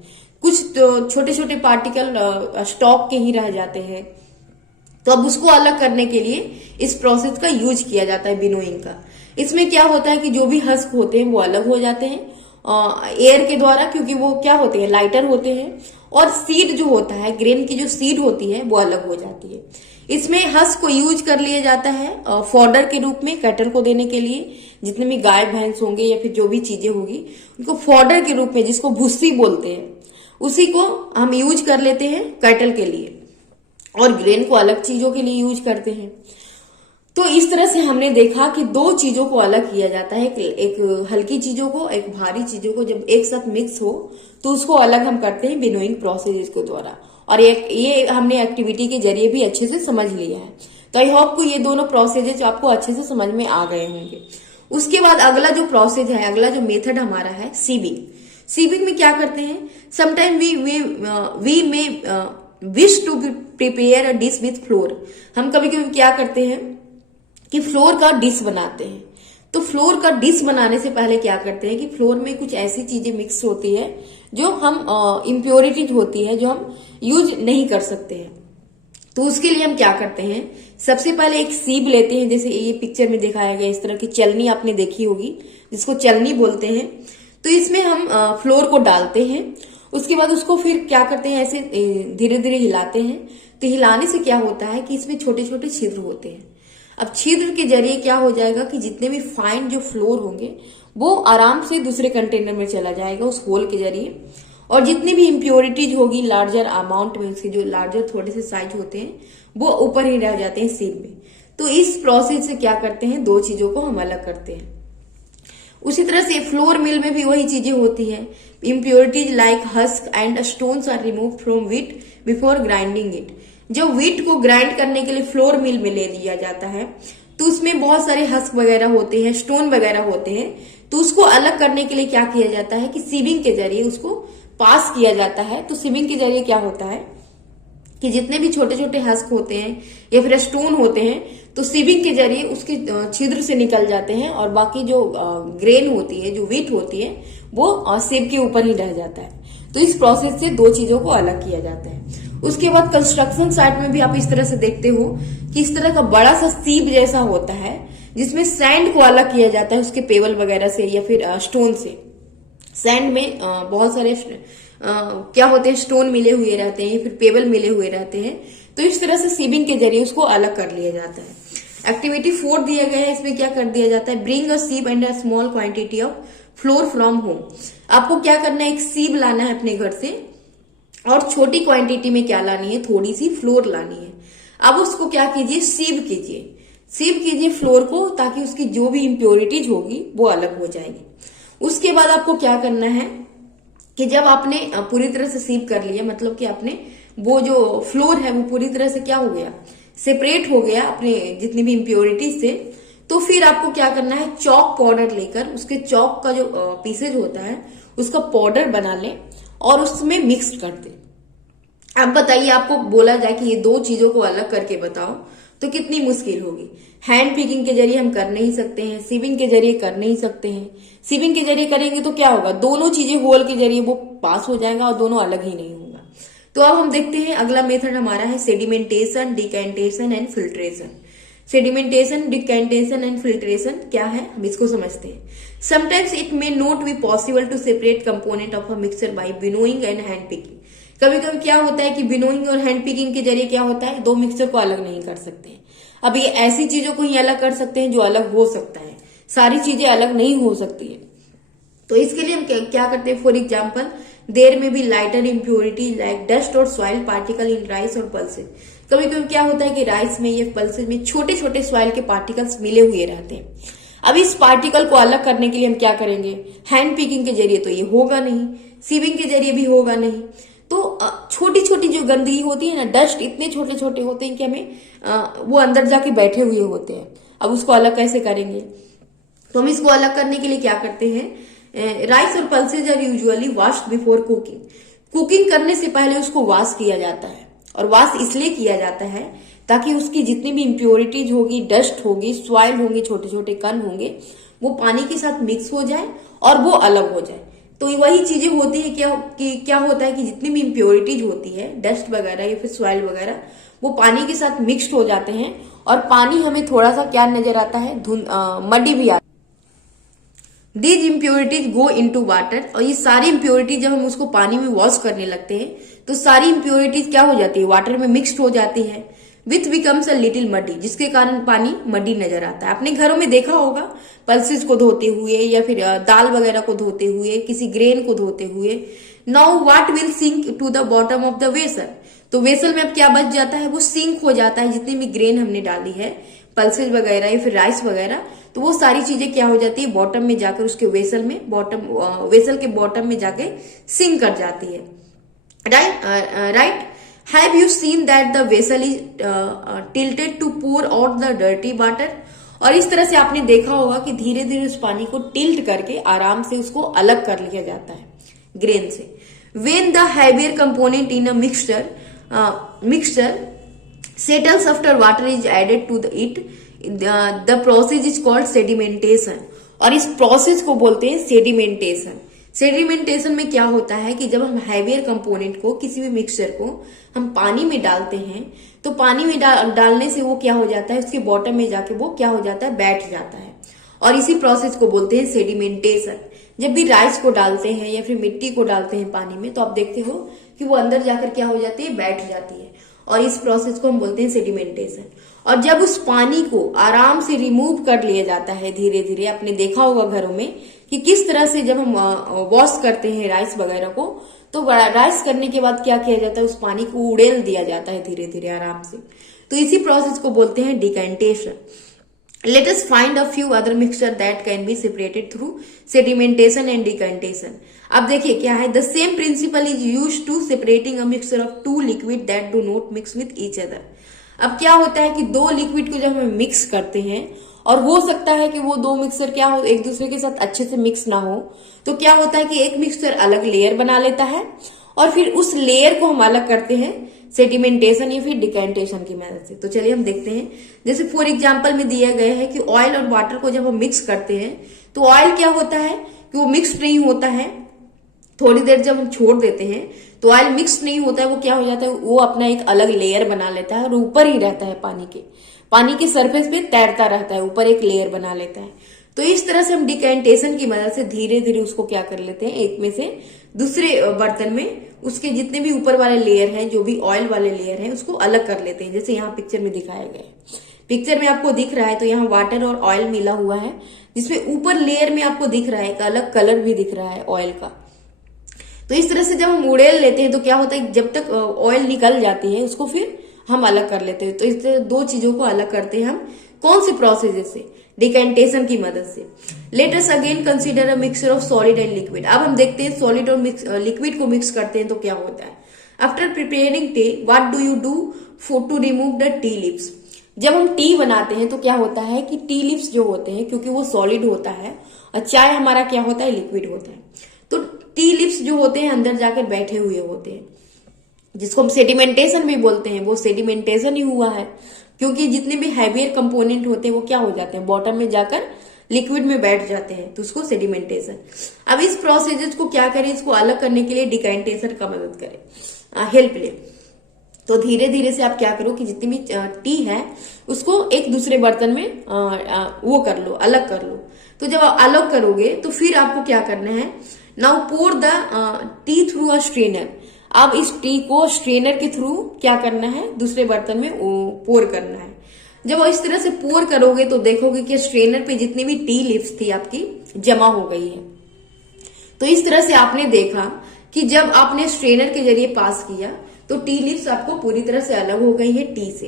कुछ तो छोटे छोटे पार्टिकल स्टॉक के ही रह जाते हैं। तो अब उसको अलग करने के लिए इस प्रोसेस का यूज किया जाता है बिनोइंग का। इसमें क्या होता है कि जो भी हस्क होते हैं वो अलग हो जाते हैं एयर के द्वारा, क्योंकि वो क्या होते हैं, लाइटर होते हैं। और सीड जो होता है, ग्रेन की जो सीड होती है वो अलग हो जाती है। इसमें हस्क को यूज कर लिया जाता है फॉडर के रूप में कैटल को देने के लिए। जितने भी गाय भैंस होंगे या फिर जो भी चीजें होगी उनको फॉडर के रूप में, जिसको भुस्सी बोलते हैं, उसी को हम यूज कर लेते हैं कैटल के लिए और ग्रेन को अलग चीजों के लिए यूज करते हैं। तो इस तरह से हमने देखा कि दो चीजों को अलग किया जाता है, एक हल्की चीजों को, एक भारी चीजों को जब एक साथ मिक्स हो तो उसको अलग हम करते हैं बिनोइंग प्रोसेस के द्वारा। और ये हमने एक्टिविटी के जरिए भी अच्छे से समझ लिया है। तो आई होप को ये दोनों प्रोसेस आपको अच्छे से समझ में आ गए होंगे। उसके बाद अगला जो प्रोसेस है, अगला जो मेथड हमारा है सीविंग। सीविंग में क्या करते हैं, sometime we may wish to prepare a dish with flour. हम कभी कभी क्या करते हैं कि फ्लोर का डिश बनाते हैं। तो फ्लोर का डिश बनाने से पहले क्या करते हैं कि फ्लोर में कुछ ऐसी चीजें मिक्स होती है जो हम इम्प्योरिटीज होती है जो हम यूज नहीं कर सकते हैं। तो उसके लिए हम क्या करते हैं, सबसे पहले एक सीब लेते हैं, जैसे ये पिक्चर में दिखाया गया इस तरह की चलनी आपने देखी होगी, जिसको चलनी बोलते हैं। तो इसमें हम फ्लोर को डालते हैं। उसके बाद उसको फिर क्या करते हैं, ऐसे धीरे धीरे हिलाते हैं। तो हिलाने से क्या होता है कि इसमें छोटे छोटे छिद्र होते हैं। अब छिद्र के जरिए क्या हो जाएगा कि जितने भी फाइन जो फ्लोर होंगे वो आराम से दूसरे कंटेनर में चला जाएगा उस होल के जरिए। और जितनी भी इम्प्योरिटीज होगी लार्जर अमाउंट में, उसके जो लार्जर थोड़े से साइज होते हैं वो ऊपर ही रह जाते हैं सीब में। तो इस प्रोसेस से क्या करते हैं, दो चीजों को हम अलग करते हैं। उसी तरह से फ्लोर मिल में भी वही चीजें होती हैं। Impurities like husk and stones are remove from wheat before grinding it. जब व्हीट को ग्राइंड करने के लिए फ्लोर मिल में ले लिया जाता है तो उसमें बहुत सारे हस्क वगैरह होते हैं, स्टोन वगैरह होते हैं। तो उसको अलग करने के लिए क्या किया जाता है कि सीविंग के जरिए उसको पास किया जाता है। तो सीविंग के जरिए क्या होता है कि जितने भी छोटे छोटे हस्क होते हैं या फिर स्टोन होते हैं तो सीविंग के जरिए उसके छिद्र से निकल जाते हैं और बाकी जो ग्रेन होती है, जो व्हीट होती है, वो सीब के ऊपर ही रह जाता है। तो इस प्रोसेस से दो चीजों को अलग किया जाता है। उसके बाद कंस्ट्रक्शन साइट में भी आप इस तरह से देखते हो कि इस तरह का बड़ा सा सीब जैसा होता है जिसमें सैंड को अलग किया जाता है उसके पेबल वगैरह से या फिर स्टोन से। सैंड में बहुत सारे क्या होते हैं, स्टोन मिले हुए रहते हैं या फिर पेबल मिले हुए रहते हैं। तो इस तरह से सीविंग के जरिए उसको अलग कर लिया जाता है। एक्टिविटी 4 दिया गया है, इसमें क्या कर दिया जाता है, bring a sieve and a small quantity of floor from home. आपको क्या करना है, एक सीब लाना है अपने घर से और छोटी क्वांटिटी में क्या लानी है, थोड़ी सी फ्लोर लानी है। अब उसको क्या कीजिए, सीव कीजिए फ्लोर को, ताकि उसकी जो भी इम्प्योरिटीज होगी वो अलग हो जाएगी। उसके बाद आपको क्या करना है कि जब आपने पूरी तरह से सीव कर लिया, मतलब कि आपने वो जो फ्लोर है वो पूरी तरह से क्या हो गया, सेपरेट हो गया अपने जितनी भी इम्प्योरिटीज से, तो फिर आपको क्या करना है, चॉक पाउडर लेकर उसके चॉक का जो पीसेज होता है उसका पाउडर बना लें और उसमें मिक्स कर दें। अब बताइए, आपको बोला जाए कि ये दो चीजों को अलग करके बताओ तो कितनी मुश्किल होगी। हैंड पिकिंग के जरिए हम कर नहीं सकते हैं, सीविंग के जरिए कर नहीं सकते हैं। सीविंग के जरिए करेंगे तो क्या होगा, दोनों चीजें होल के जरिए वो पास हो जाएगा और दोनों अलग ही नहीं होगा। तो अब हम देखते हैं अगला मेथड हमारा है sedimentation, decantation and filtration. Sedimentation, decantation and filtration क्या है, हम इसको समझते हैं। Sometimes it may not be possible to separate component of a mixture by winnowing and hand picking. कभी कभी क्या होता है कि विनोइंग और हैंड पिकिंग के जरिए क्या होता है, दो मिक्सचर को अलग नहीं कर सकते हैं। अब ये ऐसी चीजों को ही अलग कर सकते हैं जो अलग हो सकता है, सारी चीजें अलग नहीं हो सकती है। तो इसके लिए हम क्या करते हैं, फॉर एग्जाम्पल देयर में भी लाइटर इम्प्योरिटी लाइक डस्ट और सॉइल पार्टिकल इन राइस और पल्सेज। कभी कभी क्या होता है कि राइस में या पल्सेज में छोटे छोटे सॉइल के पार्टिकल्स मिले हुए रहते हैं। अब इस पार्टिकल को अलग करने के लिए हम क्या करेंगे, हैंड पिकिंग के जरिए तो ये होगा नहीं, सीविंग के जरिए भी होगा नहीं। तो छोटी छोटी जो गंदगी होती है ना, डस्ट इतने छोटे छोटे होते हैं कि हमें वो अंदर जाके बैठे हुए होते हैं। अब उसको अलग कैसे करेंगे, तो हम इसको अलग करने के लिए क्या करते हैं, राइस और pulses are usually washed before cooking. Cooking करने से पहले उसको वॉश किया जाता है, और वॉश इसलिए किया जाता है ताकि उसकी जितनी भी इम्प्योरिटीज होगी, डस्ट होगी, सॉइल होंगे, छोटे छोटे कण होंगे, वो पानी के साथ मिक्स हो जाए और वो अलग हो जाए। तो वही चीजें होती है क्या होता है कि जितनी भी इम्प्योरिटीज होती है, डस्ट वगैरह या फिर सॉइल वगैरह, वो पानी के साथ मिक्स्ड हो जाते हैं और पानी हमें थोड़ा सा क्या नजर आता है, मडी भी आता है। These impurities go into water, और ये सारी इम्प्योरिटीज जब हम उसको पानी में वॉश करने लगते हैं तो सारी इम्प्योरिटीज क्या हो जाती है, वाटर में मिक्स्ड हो जाती है, with becomes a little muddy, जिसके कारण पानी मडी नजर आता है। अपने घरों में देखा होगा पल्सेस को धोते हुए या फिर दाल वगैरह को धोते हुए, किसी ग्रेन को धोते हुए। Now what will sink to the bottom of the vessel, तो वेसल में अब क्या बच जाता है, वो सिंक हो जाता है। जितनी भी ग्रेन हमने डाली है, पल्सेस वगैरह या फिर राइस वगैरह, तो वो सारी चीजें क्या हो जाती है, बॉटम में जाकर उसके वेसल में, वेसल के बॉटम में जाके सिंक कर जाती है। Right Have you seen that the vessel is tilted to pour out the dirty water? और इस तरह से आपने देखा होगा कि धीरे धीरे उस पानी को टिल्ट करके आराम से उसको अलग कर लिया जाता है ग्रेन से। When the heavier component in a mixture settles after water is added to it, the process is called sedimentation, और इस प्रोसेस को बोलते हैं सेडिमेंटेशन। सेडिमेंटेशन में क्या होता है कि जब हम हैवियर कंपोनेंट को, किसी भी मिक्सचर को हम पानी में डालते हैं, तो पानी में डालने से वो क्या हो जाता है, उसके बॉटम में जाके वो क्या हो जाता है, बैठ जाता है, और इसी प्रोसेस को बोलते हैं सेडिमेंटेशन। जब भी राइस को डालते हैं या फिर मिट्टी को डालते हैं पानी में, तो आप देखते हो कि वो अंदर जाकर क्या हो जाती है, बैठ जाती है, और इस प्रोसेस को हम बोलते हैं सेडिमेंटेशन। और जब उस पानी को आराम से रिमूव कर लिया जाता है धीरे धीरे, आपने देखा होगा घरों में कि किस तरह से जब हम वॉश करते हैं राइस वगैरह को, तो राइस करने के बाद क्या किया जाता है, उस पानी को उड़ेल दिया जाता है धीरे धीरे आराम से। तो इसी प्रोसेस को बोलते हैं decantation. Let us find a few other mixture that can be separated through sedimentation and decantation. अब देखिए क्या है, the same principle is used to separating a mixture of two liquid that do not mix with each other. अब क्या होता है कि दो लिक्विड को जब हम मिक्स करते हैं, और हो सकता है कि वो दो मिक्सर क्या हो, एक दूसरे के साथ अच्छे से मिक्स ना हो, तो क्या होता है कि एक मिक्सर अलग लेयर बना लेता है और फिर उस लेयर को हम अलग करते हैं सेडिमेंटेशन या फिर डिकैंटेशन की मदद से। तो चलिए हम देखते हैं, जैसे फॉर एग्जांपल में दिया गया है कि ऑयल और वाटर को जब हम मिक्स करते हैं तो ऑयल क्या होता है कि वो मिक्स नहीं होता है, थोड़ी देर जब हम छोड़ देते हैं तो ऑयल मिक्स नहीं होता है, वो क्या हो जाता है, वो अपना एक अलग लेयर बना लेता है और ऊपर ही रहता है, पानी के सरफेस पे तैरता रहता है, ऊपर एक लेयर बना लेता है। तो इस तरह से हम डिकैंटेशन की मदद से धीरे धीरे उसको क्या कर लेते हैं, एक में से दूसरे बर्तन में उसके जितने भी ऊपर वाले लेयर हैं, जो भी ऑयल वाले लेयर हैं, उसको अलग कर लेते हैं। जैसे यहाँ पिक्चर में दिखाया गया है, पिक्चर में आपको दिख रहा है, तो यहाँ वाटर और ऑयल मिला हुआ है, जिसमें ऊपर लेयर में आपको दिख रहा है एक अलग कलर भी दिख रहा है ऑयल का। तो इस तरह से जब हम उड़ेल लेते हैं तो क्या होता है, जब तक ऑयल निकल जाती है उसको फिर हम अलग कर लेते हैं। तो इस तरह दो चीजों को अलग करते हैं हम, कौन सी प्रोसेस से, डिकैंटेशन की मदद से। Let us again consider a mixture of solid and liquid. अब हम देखते हैं सॉलिड और लिक्विड को मिक्स करते हैं तो क्या होता है। After preparing tea, what do you do for to remove the tea leaves. जब हम टी बनाते हैं तो क्या होता है कि टी लिव्स जो होते हैं, क्योंकि वो सॉलिड होता है और चाय हमारा क्या होता है, लिक्विड होता है, तो टी लिव्स जो होते हैं अंदर जाकर बैठे हुए होते हैं। जिसको हम सेडिमेंटेशन भी बोलते हैं, वो सेडिमेंटेशन ही हुआ है, क्योंकि जितने भी हैवियर कंपोनेंट होते हैं वो क्या हो जाते हैं, बॉटम में जाकर लिक्विड में बैठ जाते हैं, तो उसको सेडिमेंटेशन। अब इस प्रोसेस को क्या करें, इसको अलग करने के लिए डिकेंटेशन का मदद करें, हेल्प ले। तो धीरे धीरे से आप क्या करो कि जितनी भी टी है उसको एक दूसरे बर्तन में वो कर लो, अलग कर लो। तो जब आप अलग करोगे तो फिर आपको क्या करना है, now pour the tea through a strainer. अब इस टी को स्ट्रेनर के थ्रू क्या करना है, दूसरे बर्तन में पोर करना है। जब इस तरह से पोर करोगे तो देखोगे कि स्ट्रेनर पे जितनी भी टी लिप्स थी आपकी जमा हो गई है। तो इस तरह से आपने देखा कि जब आपने स्ट्रेनर के जरिए पास किया तो टी लिप्स आपको पूरी तरह से अलग हो गई है टी से।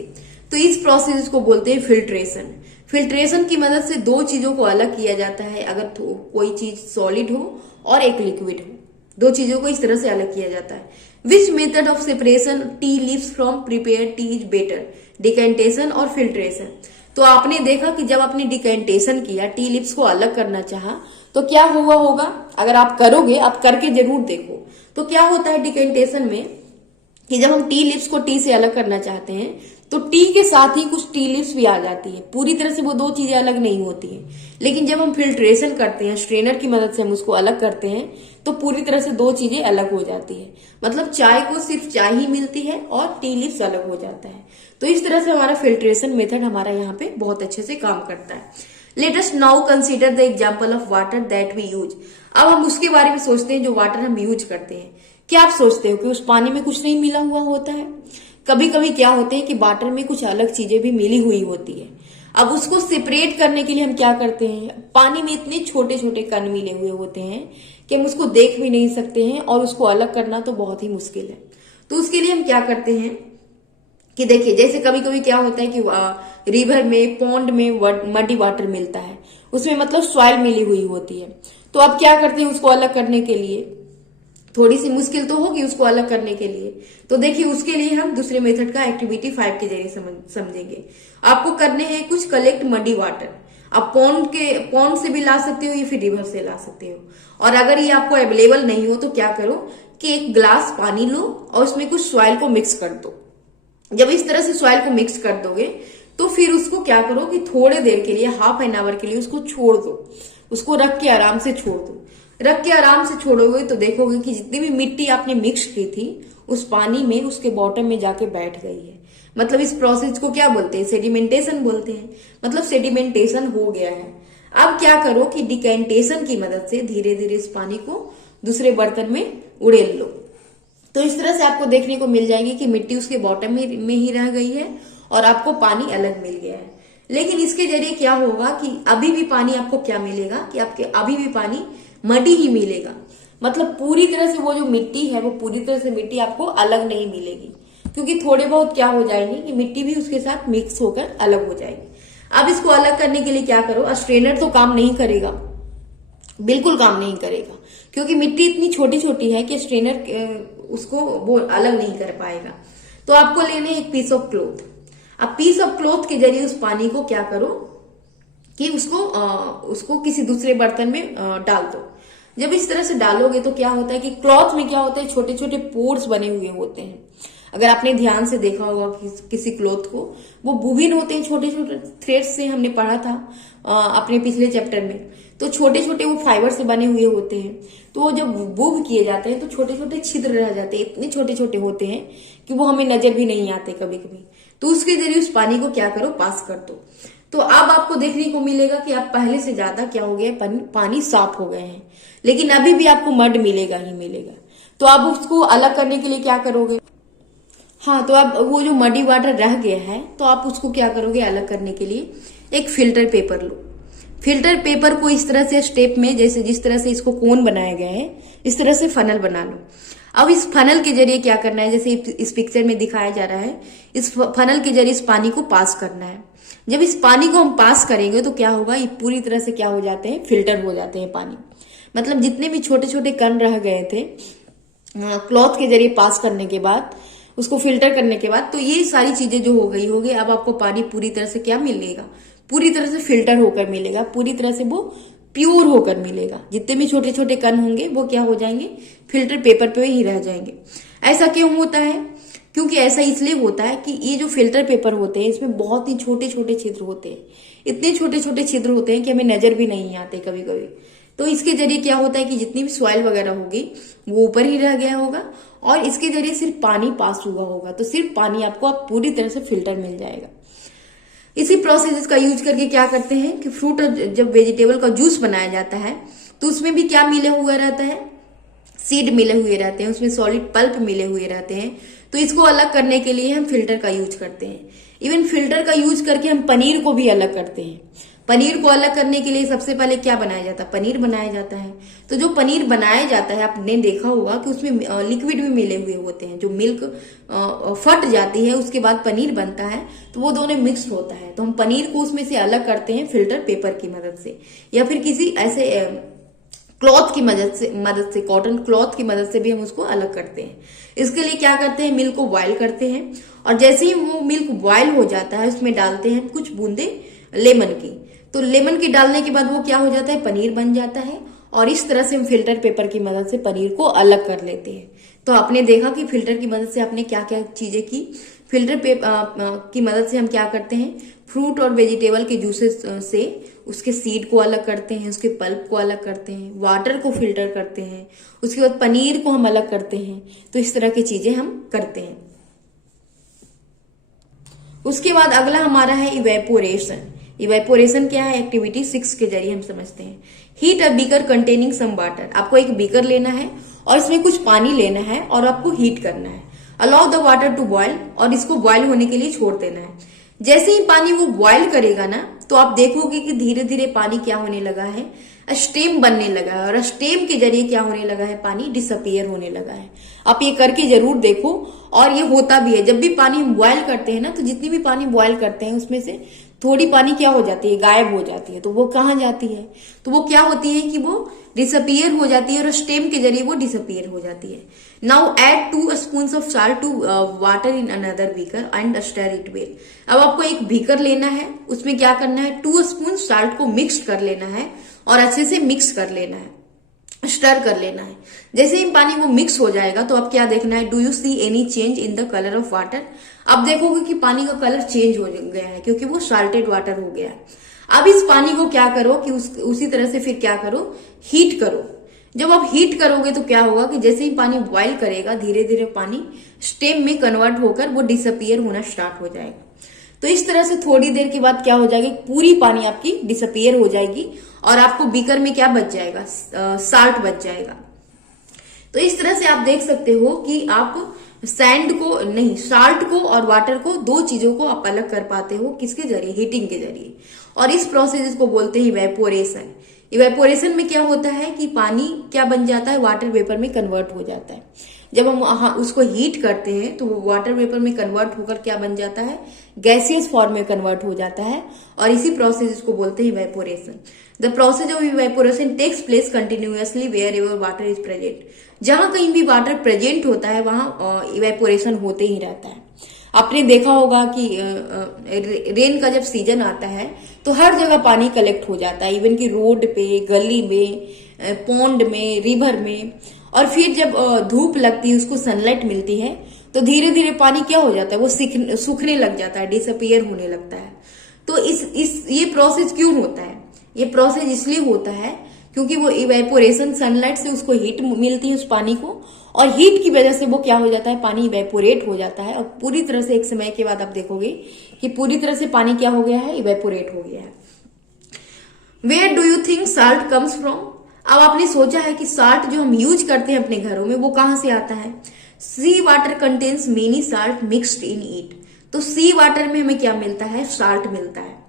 तो इस प्रोसेस को बोलते हैं फिल्ट्रेशन। फिल्ट्रेशन की मदद से दो चीजों को अलग किया जाता है, अगर कोई चीज सॉलिड हो और एक लिक्विड हो, दो चीजों को इस तरह से अलग किया जाता है। Which method of separation tea leaves from prepare T is better, decantation और फिल्ट्रेशन। तो आपने देखा कि जब आपने डिकेंटेशन किया, टी लिप्स को अलग करना चाहा, तो क्या हुआ होगा, अगर आप करोगे, आप करके जरूर देखो, तो क्या होता है डिकेंटेशन में कि जब हम टी लिप्स को टी से अलग करना चाहते हैं तो टी के साथ ही कुछ टी लिप्स भी आ जाती है, पूरी तरह से वो दो चीजें अलग नहीं होती हैं। लेकिन जब हम फिल्ट्रेशन करते हैं, स्ट्रेनर की मदद से हम उसको अलग करते हैं, तो पूरी तरह से दो चीजें अलग हो जाती है। मतलब चाय को सिर्फ चाय ही मिलती है और टी लिप्स अलग हो जाता है। तो इस तरह से हमारा फिल्ट्रेशन मेथड हमारा यहाँ पे बहुत अच्छे से काम करता है। Let us now consider the example of water that we use. अब हम उसके बारे में सोचते हैं जो वाटर हम यूज करते हैं। क्या आप सोचते हो कि उस पानी में कुछ नहीं मिला हुआ होता है? कभी कभी क्या होते हैं कि वाटर में कुछ अलग चीजें भी मिली हुई होती है। अब उसको सेपरेट करने के लिए हम क्या करते हैं, पानी में इतने छोटे छोटे कण मिले हुए होते हैं कि हम उसको देख भी नहीं सकते हैं और उसको अलग करना तो बहुत ही मुश्किल है। तो उसके लिए हम क्या करते हैं कि देखिए, जैसे कभी कभी क्या होता है कि रिवर में, पॉन्ड में मडी वाटर मिलता है, उसमें मतलब सॉइल मिली हुई होती है। तो अब क्या करते हैं उसको अलग करने के लिए, थोड़ी सी मुश्किल तो होगी उसको अलग करने के लिए। तो देखिए, उसके लिए हम दूसरे मेथड का एक्टिविटी 5 के जरिए समझेंगे। आपको करने हैं कुछ कलेक्ट मडी वाटर। आप पॉन्ड से भी ला सकते हो या फिर रिवर से ला सकते हो। और अगर ये आपको अवेलेबल नहीं हो तो क्या करो कि एक ग्लास पानी लो और उसमें कुछ सॉइल को मिक्स कर दो। जब इस तरह से सॉइल को मिक्स कर दोगे तो फिर उसको क्या करो कि थोड़े देर के लिए, हाफ एन आवर के लिए उसको छोड़ दो, उसको रख के आराम से छोड़ दो। रख के आराम से छोड़ोगे तो देखोगे कि जितनी भी मिट्टी आपने मिक्स की थी उस पानी में, उसके बॉटम में जाके बैठ गई है। मतलब इस प्रोसेस को क्या बोलते हैं, सेडिमेंटेशन बोलते हैं। मतलब सेडिमेंटेशन हो गया है। अब क्या करो कि डिकेंटेशन की मदद से धीरे धीरे इस पानी को दूसरे बर्तन में उड़ेल लो। तो इस तरह से आपको देखने को मिल जाएगी कि मिट्टी उसके बॉटम में ही रह गई है और आपको पानी अलग मिल गया है। लेकिन इसके जरिए क्या होगा कि अभी भी पानी आपको क्या मिलेगा कि आपके अभी भी पानी मडी ही मिलेगा। मतलब पूरी तरह से वो जो मिट्टी है, वो पूरी तरह से मिट्टी आपको अलग नहीं मिलेगी, क्योंकि थोड़े बहुत क्या हो जाएंगे कि मिट्टी भी उसके साथ मिक्स होकर अलग हो जाएगी। अब इसको अलग करने के लिए क्या करो, स्ट्रेनर तो काम नहीं करेगा, बिल्कुल काम नहीं करेगा, क्योंकि मिट्टी इतनी छोटी छोटी है कि स्ट्रेनर उसको वो अलग नहीं कर पाएगा। तो आपको लेने एक पीस ऑफ क्लॉथ। अब पीस ऑफ क्लॉथ के जरिए उस पानी को क्या करो कि उसको किसी दूसरे बर्तन में डाल दो। जब इस तरह से डालोगे तो क्या होता है कि क्लॉथ में क्या होता है, छोटे छोटे पोर्स बने हुए होते हैं। अगर आपने ध्यान से देखा होगा किसी क्लॉथ को, वो बुबिन होते हैं, छोटे छोटे थ्रेड्स से हमने पढ़ा था अपने पिछले चैप्टर में। तो छोटे छोटे वो फाइबर से बने हुए होते हैं। तो जब बुब किए जाते हैं तो छोटे छोटे छिद्र रह जाते हैं, इतने छोटे छोटे होते हैं कि वो हमें नजर भी नहीं आते कभी कभी। तो उसके जरिए उस पानी को क्या करो, पास कर दो। तो अब आपको देखने को मिलेगा कि आप पहले से ज्यादा क्या हो गया, पानी साफ हो गए हैं, लेकिन अभी भी आपको मड मिलेगा ही मिलेगा। तो आप उसको अलग करने के लिए क्या करोगे, हाँ, तो अब वो जो मडी वाटर रह गया है तो आप उसको क्या करोगे, अलग करने के लिए एक फिल्टर पेपर लो। फिल्टर पेपर को इस तरह से स्टेप में, जैसे जिस तरह से इसको कोन बनाया गया है, इस तरह से फनल बना लो। अब इस फनल के जरिए क्या करना है, जैसे इस पिक्चर में दिखाया जा रहा है, इस फनल के जरिए इस पानी को पास करना है। जब इस पानी को हम पास करेंगे तो क्या होगा, ये पूरी तरह से क्या हो जाते हैं, फिल्टर हो जाते हैं पानी। मतलब जितने भी छोटे छोटे कण रह गए थे क्लॉथ के जरिए पास करने के बाद, उसको फिल्टर करने के बाद, तो ये सारी चीजें जो हो गई होगी, अब आपको पानी पूरी तरह से क्या मिलेगा, पूरी तरह से फिल्टर होकर मिलेगा, पूरी तरह से वो प्योर होकर मिलेगा। जितने भी छोटे छोटे कण होंगे वो क्या हो जाएंगे, फिल्टर पेपर पे ही रह जाएंगे। ऐसा क्यों होता है क्योंकि ऐसा इसलिए होता है कि ये जो फिल्टर पेपर होते हैं इसमें बहुत ही छोटे छोटे छिद्र होते हैं, इतने छोटे छोटे छिद्र होते हैं कि हमें नजर भी नहीं आते कभी कभी। तो इसके जरिए क्या होता है कि जितनी भी सॉइल वगैरह होगी वो ऊपर ही रह गया होगा और इसके जरिए सिर्फ पानी पास हुआ होगा, तो सिर्फ पानी आपको आप पूरी तरह से फिल्टर मिल जाएगा। इसी प्रोसेस का यूज करके क्या करते हैं कि फ्रूट और जब वेजिटेबल का जूस बनाया जाता है तो उसमें भी क्या मिले हुआ रहता है, सीड मिले हुए रहते हैं, उसमें सॉलिड पल्प मिले हुए रहते हैं। तो इसको अलग करने के लिए हम फिल्टर का यूज करते हैं। इवन फिल्टर का यूज करके हम पनीर को भी अलग करते हैं। पनीर को अलग करने के लिए सबसे पहले क्या बनाया जाता है, पनीर बनाया जाता है। तो जो पनीर बनाया जाता है आपने देखा होगा कि उसमें लिक्विड भी मिले हुए होते हैं, जो मिल्क फट जाती है उसके बाद पनीर बनता है तो वो दोनों मिक्स होता है। तो हम पनीर को उसमें से अलग करते हैं फिल्टर पेपर की मदद से, या फिर किसी ऐसे क्लॉथ की मदद से कॉटन क्लॉथ की मदद से भी हम उसको अलग करते हैं। इसके लिए क्या करते हैं, मिल्क को बॉयल करते हैं और जैसे ही वो मिल्क बॉयल हो जाता है उसमें डालते हैं कुछ बूंदे लेमन की। तो लेमन की डालने के बाद वो क्या हो जाता है, पनीर बन जाता है। और इस तरह से हम फिल्टर पेपर की मदद से पनीर को अलग कर लेते हैं। तो आपने देखा कि फिल्टर की मदद से आपने क्या क्या चीजें की। फिल्टर पेपर की मदद से हम क्या करते हैं, फ्रूट और वेजिटेबल के जूसेस से उसके सीड को अलग करते हैं, उसके पल्प को अलग करते हैं, वाटर को फिल्टर करते हैं, उसके बाद पनीर को हम अलग करते हैं। तो इस तरह की चीजें हम करते हैं। उसके बाद अगला हमारा है इवेपोरेशन। इवेपोरेशन क्या है, एक्टिविटी 6 के जरिए हम समझते हैं। Heat a beaker containing some water. आपको एक बीकर लेना है और इसमें कुछ पानी लेना है और आपको हीट करना है। Allow the water to boil, और इसको बॉयल होने के लिए छोड़ देना है। जैसे ही पानी वो बॉयल करेगा ना तो आप देखोगे कि धीरे धीरे पानी क्या होने लगा है, स्टेम बनने लगा है। और स्टेम के जरिए क्या होने लगा है, पानी डिसअपियर होने लगा है। आप ये करके जरूर देखो। और ये होता भी है, जब भी पानी हम बॉयल करते हैं ना तो जितनी भी पानी बॉयल करते हैं उसमें से थोड़ी पानी क्या हो जाती है, गायब हो जाती है। तो वो कहाँ जाती है, तो वो क्या होती है कि वो डिसअपियर हो जाती है और स्टेम के जरिए वो डिसअपियर हो जाती है। Now add 2 spoon of salt to water in another beaker and stir it well. अब आपको एक बीकर लेना है, उसमें क्या करना है, 2 स्पून साल्ट को मिक्स कर लेना है और अच्छे से मिक्स कर लेना है, स्टर कर लेना है। जैसे ही पानी वो मिक्स हो जाएगा तो अब क्या देखना है, do you see any change in the colour of water. अब देखोगे कि पानी का कलर चेंज हो गया है क्योंकि वो साल्टेड वाटर हो गया है। अब इस पानी को क्या करो कि उसी तरह से फिर क्या करो, हीट करो। जब आप हीट करोगे तो क्या होगा कि जैसे ही पानी बॉयल करेगा धीरे धीरे पानी स्टेम में कन्वर्ट होकर वो डिसअपियर होना स्टार्ट हो जाएगा। तो इस तरह से थोड़ी देर के बाद क्या हो जाएगी, पूरी पानी आपकी डिसअपियर हो जाएगी और आपको बीकर में क्या बच जाएगा, साल्ट बच जाएगा। तो इस तरह से आप देख सकते हो कि आप सैंड को नहीं, साल्ट को और वाटर को, दो चीजों को आप अलग कर पाते हो, किसके जरिए, हीटिंग के जरिए। और इस प्रोसेस को बोलते हैं इवेपोरेशन। इवेपोरेशन में क्या होता है कि पानी क्या बन जाता है, वाटर वेपर में कन्वर्ट हो जाता है। जब हम उसको हीट करते हैं तो वो वाटर वेपर में कन्वर्ट होकर क्या बन जाता है, गैसियस फॉर्म में कन्वर्ट हो जाता है। और इसी प्रोसेस को बोलते हैं evaporation. The process of evaporation takes place continuously wherever water is present. जहां कहीं भी वाटर प्रेजेंट होता है वहां इवेपोरेशन होते ही रहता है। आपने देखा होगा कि रेन का जब सीजन आता है तो हर जगह पानी कलेक्ट हो जाता है, इवन कि रोड पे, गली में, पॉन्ड में, रिवर में। और फिर जब धूप लगती है, उसको सनलाइट मिलती है तो धीरे धीरे पानी क्या हो जाता है, वो सूखने लग जाता है, डिसअपियर होने लगता है। तो ये प्रोसेस क्यों होता है, ये प्रोसेस इसलिए होता है क्योंकि वो इवेपोरेशन, सनलाइट से उसको हीट मिलती है उस पानी को, और हीट की वजह से वो क्या हो जाता है, पानी इवेपोरेट हो जाता है। और पूरी तरह से एक समय के बाद आप देखोगे कि पूरी तरह से पानी क्या हो गया है, इवेपोरेट हो गया है। Where do you think salt comes from. अब आपने सोचा है कि साल्ट जो हम यूज करते हैं अपने घरों में वो कहां से आता है। Sea water contains many salt mixed in it. तो सी वाटर में हमें क्या मिलता है, साल्ट मिलता है।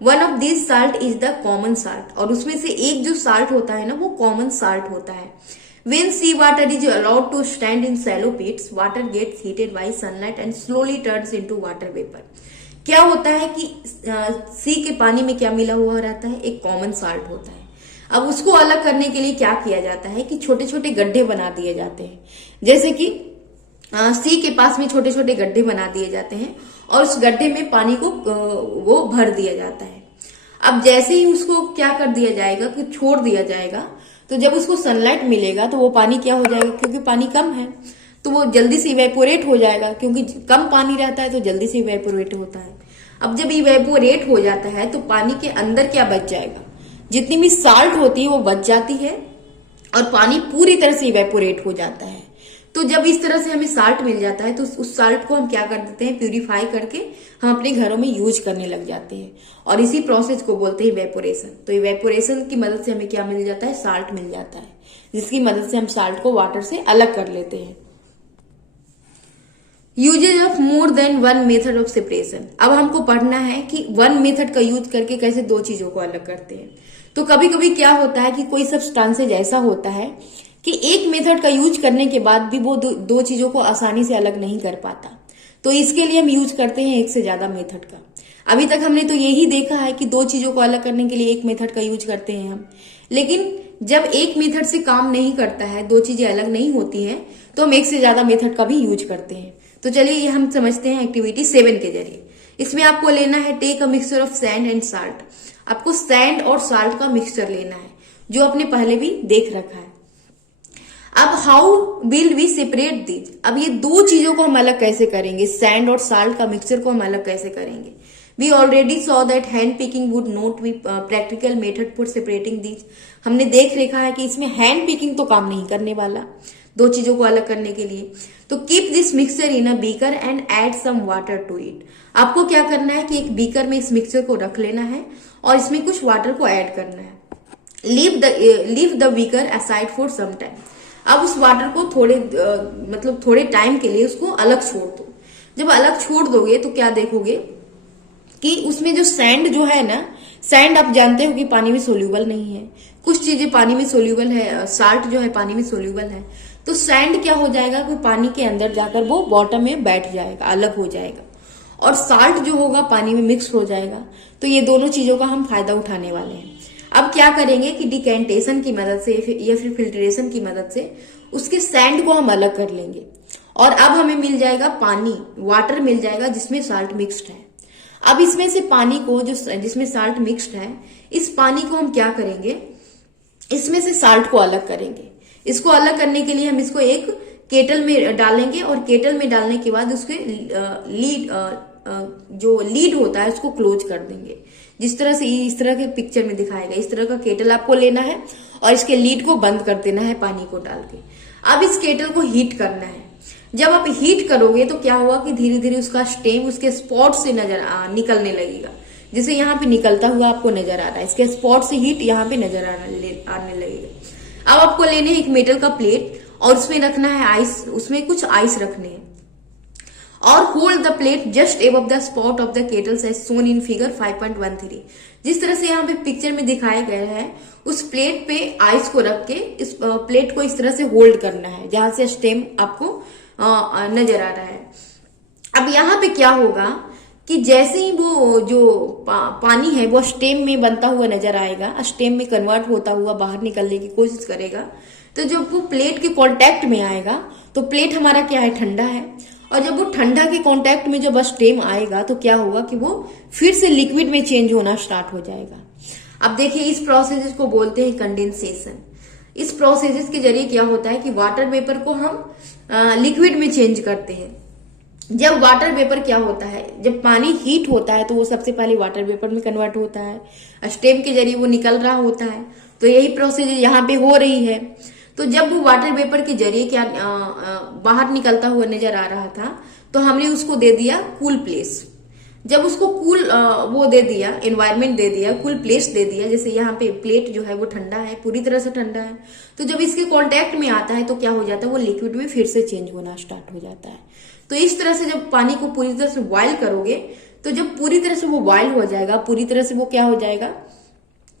One of this salt is the common salt. और उसमें से एक जो साल्ट होता है ना, वो कॉमन साल्ट होता है। When sea water is allowed to stand in shallow pits, water gets heated by sunlight and slowly turns into water vapor. क्या होता है कि सी के पानी में क्या मिला हुआ रहता है, एक कॉमन साल्ट होता है। अब उसको अलग करने के लिए क्या किया जाता है कि छोटे छोटे गड्ढे बना दिए जाते हैं। जैसे कि सी के पास में छोटे छोटे गड्ढे बना दिए जाते हैं और उस गड्ढे में पानी को वो भर दिया जाता है। अब जैसे ही उसको क्या कर दिया जाएगा कि छोड़ दिया जाएगा, तो जब उसको सनलाइट मिलेगा तो वो पानी क्या हो जाएगा, क्योंकि पानी कम है तो वो जल्दी से इवेपोरेट हो जाएगा, क्योंकि कम पानी रहता है तो जल्दी से इवेपोरेट होता है। अब जब इवेपोरेट हो जाता है तो पानी के अंदर क्या बच जाएगा, जितनी भी साल्ट होती है वो बच जाती है और पानी पूरी तरह से इवेपोरेट हो जाता है। तो जब इस तरह से हमें साल्ट मिल जाता है तो उस साल्ट को हम क्या कर देते हैं, प्यूरिफाई करके हम अपने घरों में यूज करने लग जाते हैं, और इसी प्रोसेस को बोलते हैं इवेपोरेशन। तो इवेपोरेशन की मदद से हमें क्या मिल जाता है, साल्ट मिल जाता है, जिसकी मदद से हम साल्ट को वाटर से अलग कर लेते हैं। Uses of more than one method of separation. अब हमको पढ़ना है कि वन मेथड का यूज करके कैसे दो चीजों को अलग करते हैं। तो कभी कभी क्या होता है कि कोई सब्सटेंसेज ऐसा होता है कि एक मेथड का यूज करने के बाद भी वो दो चीजों को आसानी से अलग नहीं कर पाता, तो इसके लिए हम यूज करते हैं एक से ज्यादा मेथड का। अभी तक हमने तो यही देखा है कि दो चीजों को अलग करने के लिए एक मेथड का यूज करते हैं हम, लेकिन जब एक मेथड से काम नहीं करता है, दो चीजें अलग नहीं होती हैं, तो हम एक से ज्यादा मेथड का भी यूज करते हैं। तो चलिए ये हम समझते हैं एक्टिविटी 7 के जरिए। इसमें आपको लेना है take a mixture of sand and salt. आपको सैंड और साल्ट का मिक्सचर लेना है, जो आपने पहले भी देख रखा है। अब how will we separate these. अब ये दो चीजों को हम अलग कैसे करेंगे, सैंड और साल्ट का मिक्सचर को हम अलग कैसे करेंगे। We already saw that hand picking would not be practical method for separating these. हमने देख रखा है कि इसमें हैंड पिकिंग तो काम नहीं करने वाला दो चीजों को अलग करने के लिए। तो keep this mixture in a beaker and add some water to it. आपको क्या करना है कि एक बीकर में इस मिक्सचर को रख लेना है और इसमें कुछ वाटर को ऐड करना है। Leave the beaker aside for some time. अब उस वाटर को थोड़े टाइम के लिए उसको अलग छोड़ दो। जब अलग छोड़ दोगे तो क्या देखोगे कि उसमें जो सैंड जो है ना, सैंड आप जानते हो कि पानी में सोल्यूबल नहीं है, कुछ चीजें पानी में सोल्यूबल है, साल्ट जो है पानी में सोल्यूबल है। तो सैंड क्या हो जाएगा कि पानी के अंदर जाकर वो बॉटम में बैठ जाएगा, अलग हो जाएगा, और साल्ट जो होगा पानी में मिक्स हो जाएगा। तो ये दोनों चीजों का हम फायदा उठाने वाले हैं। अब क्या करेंगे कि डिकेंटेशन की मदद से या फिर फिल्ट्रेशन की मदद से उसके सैंड को हम अलग कर लेंगे, और अब हमें मिल जाएगा पानी, वाटर मिल जाएगा जिसमें साल्ट मिक्स्ड है। अब इसमें से पानी को जिसमें साल्ट मिक्स्ड है, इस पानी को हम क्या करेंगे, इसमें से साल्ट को अलग करेंगे। इसको अलग करने के लिए हम इसको एक केटल में डालेंगे, और केटल में डालने के बाद उसके जो लीड होता है उसको क्लोज कर देंगे, जिस तरह से इस तरह के पिक्चर में दिखाएगा। इस तरह का केटल आपको लेना है और इसके लीड को बंद कर देना है पानी को डाल के। अब इस केटल को हीट करना है। जब आप हीट करोगे तो क्या होगा कि धीरे धीरे उसका स्टेम उसके स्पॉट से निकलने लगेगा, जैसे यहाँ पे निकलता हुआ आपको नजर आ रहा है। इसके स्पॉट से हीट यहाँ पे नजर आने लगेगा। अब आपको लेने हैं एक मेटल का प्लेट और उसमें रखना है आइस, उसमें कुछ आइस रखने हैं, और hold the plate just above the spout of the kettles as shown in figure 5.13। जिस तरह से यहाँ पे पिक्चर में दिखाया गया है, उस प्लेट पे आइस को रख के इस प्लेट को इस तरह से होल्ड करना है जहां से स्टेम आपको नजर आ रहा है। अब यहाँ पे क्या होगा कि जैसे ही वो जो पानी है वो स्टेम में बनता हुआ नजर आएगा, स्टेम में कन्वर्ट होता हुआ बाहर निकलने की कोशिश करेगा, तो जब वो प्लेट के कांटेक्ट में आएगा तो प्लेट हमारा क्या है, ठंडा है, और जब वो ठंडा के कांटेक्ट में जब स्टेम आएगा तो क्या होगा कि वो फिर से लिक्विड में चेंज होना स्टार्ट हो जाएगा। अब देखिए इस प्रोसेस को बोलते हैं कंडेंसेशन। इस प्रोसेस के जरिए क्या होता है कि वाटर वेपर को हम लिक्विड में चेंज करते हैं। जब वाटर वेपर क्या होता है, जब पानी हीट होता है तो वो सबसे पहले वाटर वेपर में कन्वर्ट होता है, स्टेम के जरिए वो निकल रहा होता है। तो यही प्रोसेस यहाँ पे हो रही है। तो जब वो वाटर वेपर के जरिए क्या बाहर निकलता हुआ नजर आ रहा था, तो हमने उसको दे दिया कूल प्लेस। जब उसको कूल वो दे दिया, एनवायरमेंट दे दिया, कूल प्लेस दे दिया, जैसे यहाँ पे प्लेट जो है वो ठंडा है, पूरी तरह से ठंडा है, तो जब इसके कांटेक्ट में आता है तो क्या हो जाता है, वो लिक्विड में फिर से चेंज होना स्टार्ट हो जाता है। तो इस तरह से जब पानी को पूरी तरह से बॉयल करोगे, तो जब पूरी तरह से वो बॉयल हो जाएगा, पूरी तरह से वो क्या हो जाएगा,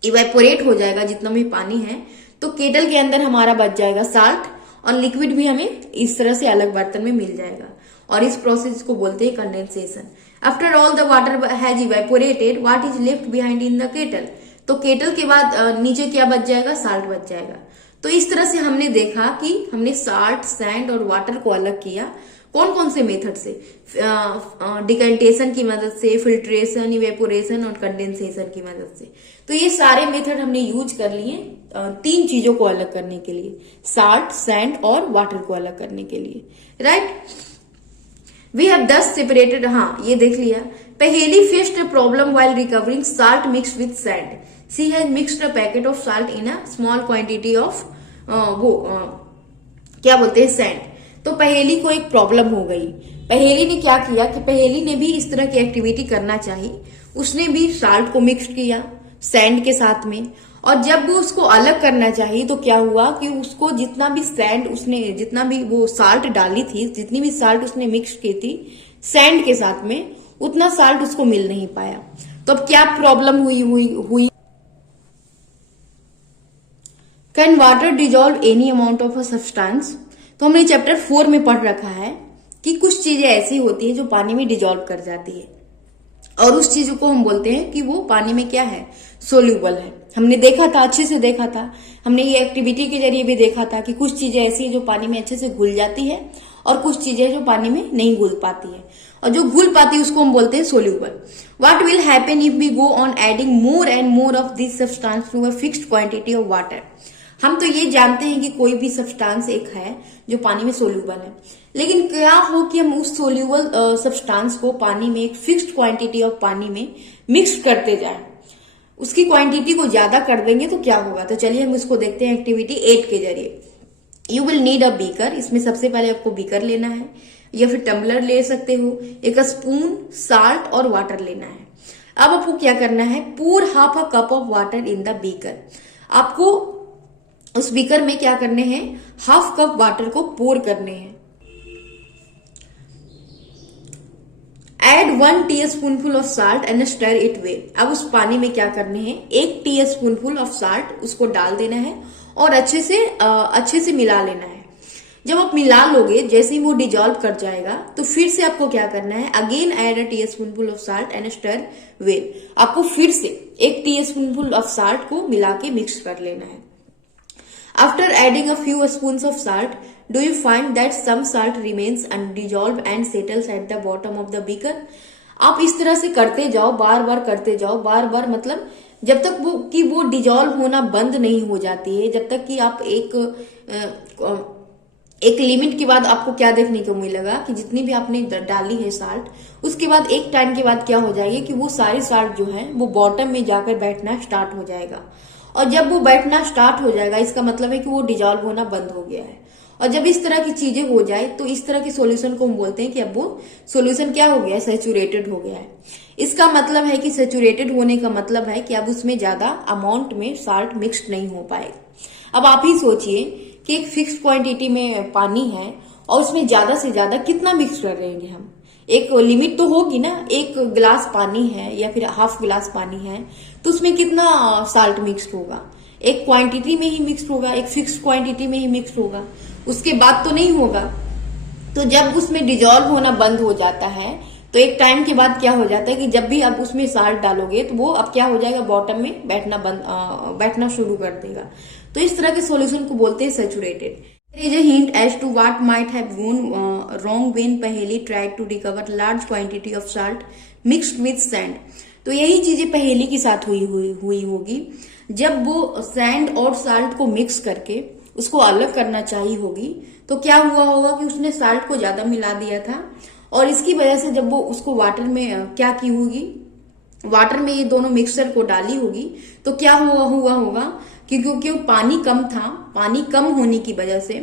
इवेपोरेट हो जाएगा जितना भी पानी है, तो केटल के अंदर हमारा बच जाएगा साल्ट, और लिक्विड भी हमें इस तरह से अलग बर्तन में मिल जाएगा। और इस प्रोसेस को बोलते हैं condensation. After all the water has evaporated, what is left behind in the kettle. तो केटल के बाद नीचे क्या बच जाएगा, साल्ट बच जाएगा। तो इस तरह से हमने देखा कि हमने साल्ट, सैंड और वाटर को अलग किया। कौन कौन से मेथड से? डिकेंटेशन की मदद से, फिल्ट्रेशन, इवेपोरेशन और कंडेंसेशन की मदद से। तो ये सारे मेथड हमने यूज कर लिए 3 चीजों को अलग करने के लिए, साल्ट, सैंड और वाटर को अलग करने के लिए, right. We have this separated, हाँ ये देख लिया। Paheli faced a problem while recovering salt mixed with sand. She has mixed a packet of salt in a small quantity of क्या बोलते हैं, सैंड। तो पहेली को एक प्रॉब्लम हो गई। पहेली ने क्या किया कि पहेली ने भी इस तरह की एक्टिविटी करना चाहिए। उसने भी साल्ट को मिक्स किया सैंड के साथ में, और जब वो उसको अलग करना चाहिए तो क्या हुआ कि उसको जितना भी सैंड उसने, जितना भी वो साल्ट डाली थी, जितनी भी साल्ट उसने मिक्स की थी सैंड के साथ में, उतना साल्ट उसको मिल नहीं पाया। तो अब क्या प्रॉब्लम हुई? Can water dissolve any amount of a substance? तो हमने चैप्टर 4 में पढ़ रखा है कि कुछ चीजें ऐसी होती है जो पानी में डिजॉल्व कर जाती है, और उस चीज को हम बोलते हैं कि वो पानी में क्या है, सोल्यूबल है। हमने देखा था, अच्छे से देखा था, हमने ये एक्टिविटी के जरिए भी देखा था कि कुछ चीजें ऐसी है जो पानी में अच्छे से घुल जाती है, और कुछ चीजें जो पानी में नहीं घुल पाती है, और जो घुल पाती है उसको हम बोलते हैं soluble. What will happen if we go on adding more and more of this substance to a fixed quantity of water? हम तो ये जानते हैं कि कोई भी सब्सटेंस एक है जो पानी में सोल्यूबल है, लेकिन क्या हो कि हम उस सोल्यूबल सब्सटेंस को पानी में एक फिक्स्ड क्वांटिटी ऑफ पानी में मिक्स करते जाएं, उसकी क्वांटिटी को ज्यादा कर देंगे तो क्या होगा? तो चलिए हम इसको देखते हैं एक्टिविटी 8 के जरिए। You will need a beaker. इसमें सबसे पहले आपको बीकर लेना है, या फिर टम्बलर ले सकते हो, एक स्पून, साल्ट और वाटर लेना है। अब आपको क्या करना है? pour half a cup of water in the beaker। आपको उस बीकर में क्या करने हैं? हाफ कप वाटर को पोर करने हैं। Add 1 teaspoonful of salt and stir it well. अब उस पानी में क्या करने हैं? 1 टीस्पूनफुल ऑफ साल्ट उसको डाल देना है और अच्छे से मिला लेना है। जब आप मिला लोगे, जैसे ही वो डिजॉल्व कर जाएगा, तो फिर से आपको क्या करना है? Again add a teaspoonful of salt and stir well. आपको फिर से 1 टीस्पूनफुल ऑफ साल्ट को मिला के मिक्स कर लेना है। After adding a few spoons of salt, do you find that some salt remains undissolved and settles at the bottom of the beaker? आप इस तरह से करते जाओ, बार बार करते जाओ, बार बार मतलब जब तक वो डिजॉल्व होना बंद नहीं हो जाती है, जब तक कि आप एक लिमिट के बाद आपको क्या देखने को मिलेगा कि जितनी भी आपने डाली है साल्ट, उसके बाद एक टाइम के बाद क्या हो जाएगी कि वो सारी साल्ट जो है वो बॉटम में जाकर बैठना स्टार्ट हो जाएगा। और जब वो बैठना स्टार्ट हो जाएगा, इसका मतलब है कि वो डिजॉल्व होना बंद हो गया है। और जब इस तरह की चीजें हो जाए तो इस तरह के सॉल्यूशन को हम बोलते हैं कि अब वो सॉल्यूशन क्या हो गया है? सैचुरेटेड हो गया है। इसका मतलब है कि सैचुरेटेड होने का मतलब है कि अब उसमें ज्यादा अमाउंट में साल्ट मिक्स्ड नहीं हो पाएगा। अब आप ही सोचिए कि एक फिक्स क्वांटिटी में पानी है और उसमें ज्यादा से ज्यादा कितना मिक्स कर रहेंगे हम? एक लिमिट तो होगी ना। 1 गिलास पानी है या फिर हाफ गिलास पानी है तो उसमें कितना साल्ट मिक्स्ड होगा? एक क्वांटिटी में ही मिक्स्ड होगा, एक फिक्स क्वांटिटी में ही मिक्स्ड होगा, उसके बाद तो नहीं होगा। तो जब उसमें डिजॉल्व होना बंद हो जाता है तो एक टाइम के बाद क्या हो जाता है कि जब भी आप उसमें साल्ट डालोगे तो वो अब क्या हो जाएगा? बॉटम में बैठना शुरू कर देगा। तो इस तरह के सॉल्यूशन को बोलते हैं saturated. There is a hint as to what might have gone wrong when Paheli tried to recover large quantity of salt mixed with sand। तो यही चीजें पहेली के साथ हुई होगी। जब वो सैंड और साल्ट को मिक्स करके उसको अलग करना चाहिए होगी तो क्या हुआ होगा कि उसने साल्ट को ज्यादा मिला दिया था, और इसकी वजह से जब वो उसको वाटर में क्या की होगी, वाटर में ये दोनों मिक्सचर को डाली होगी, तो क्या हुआ होगा कि क्योंकि पानी कम था, पानी कम होने की वजह से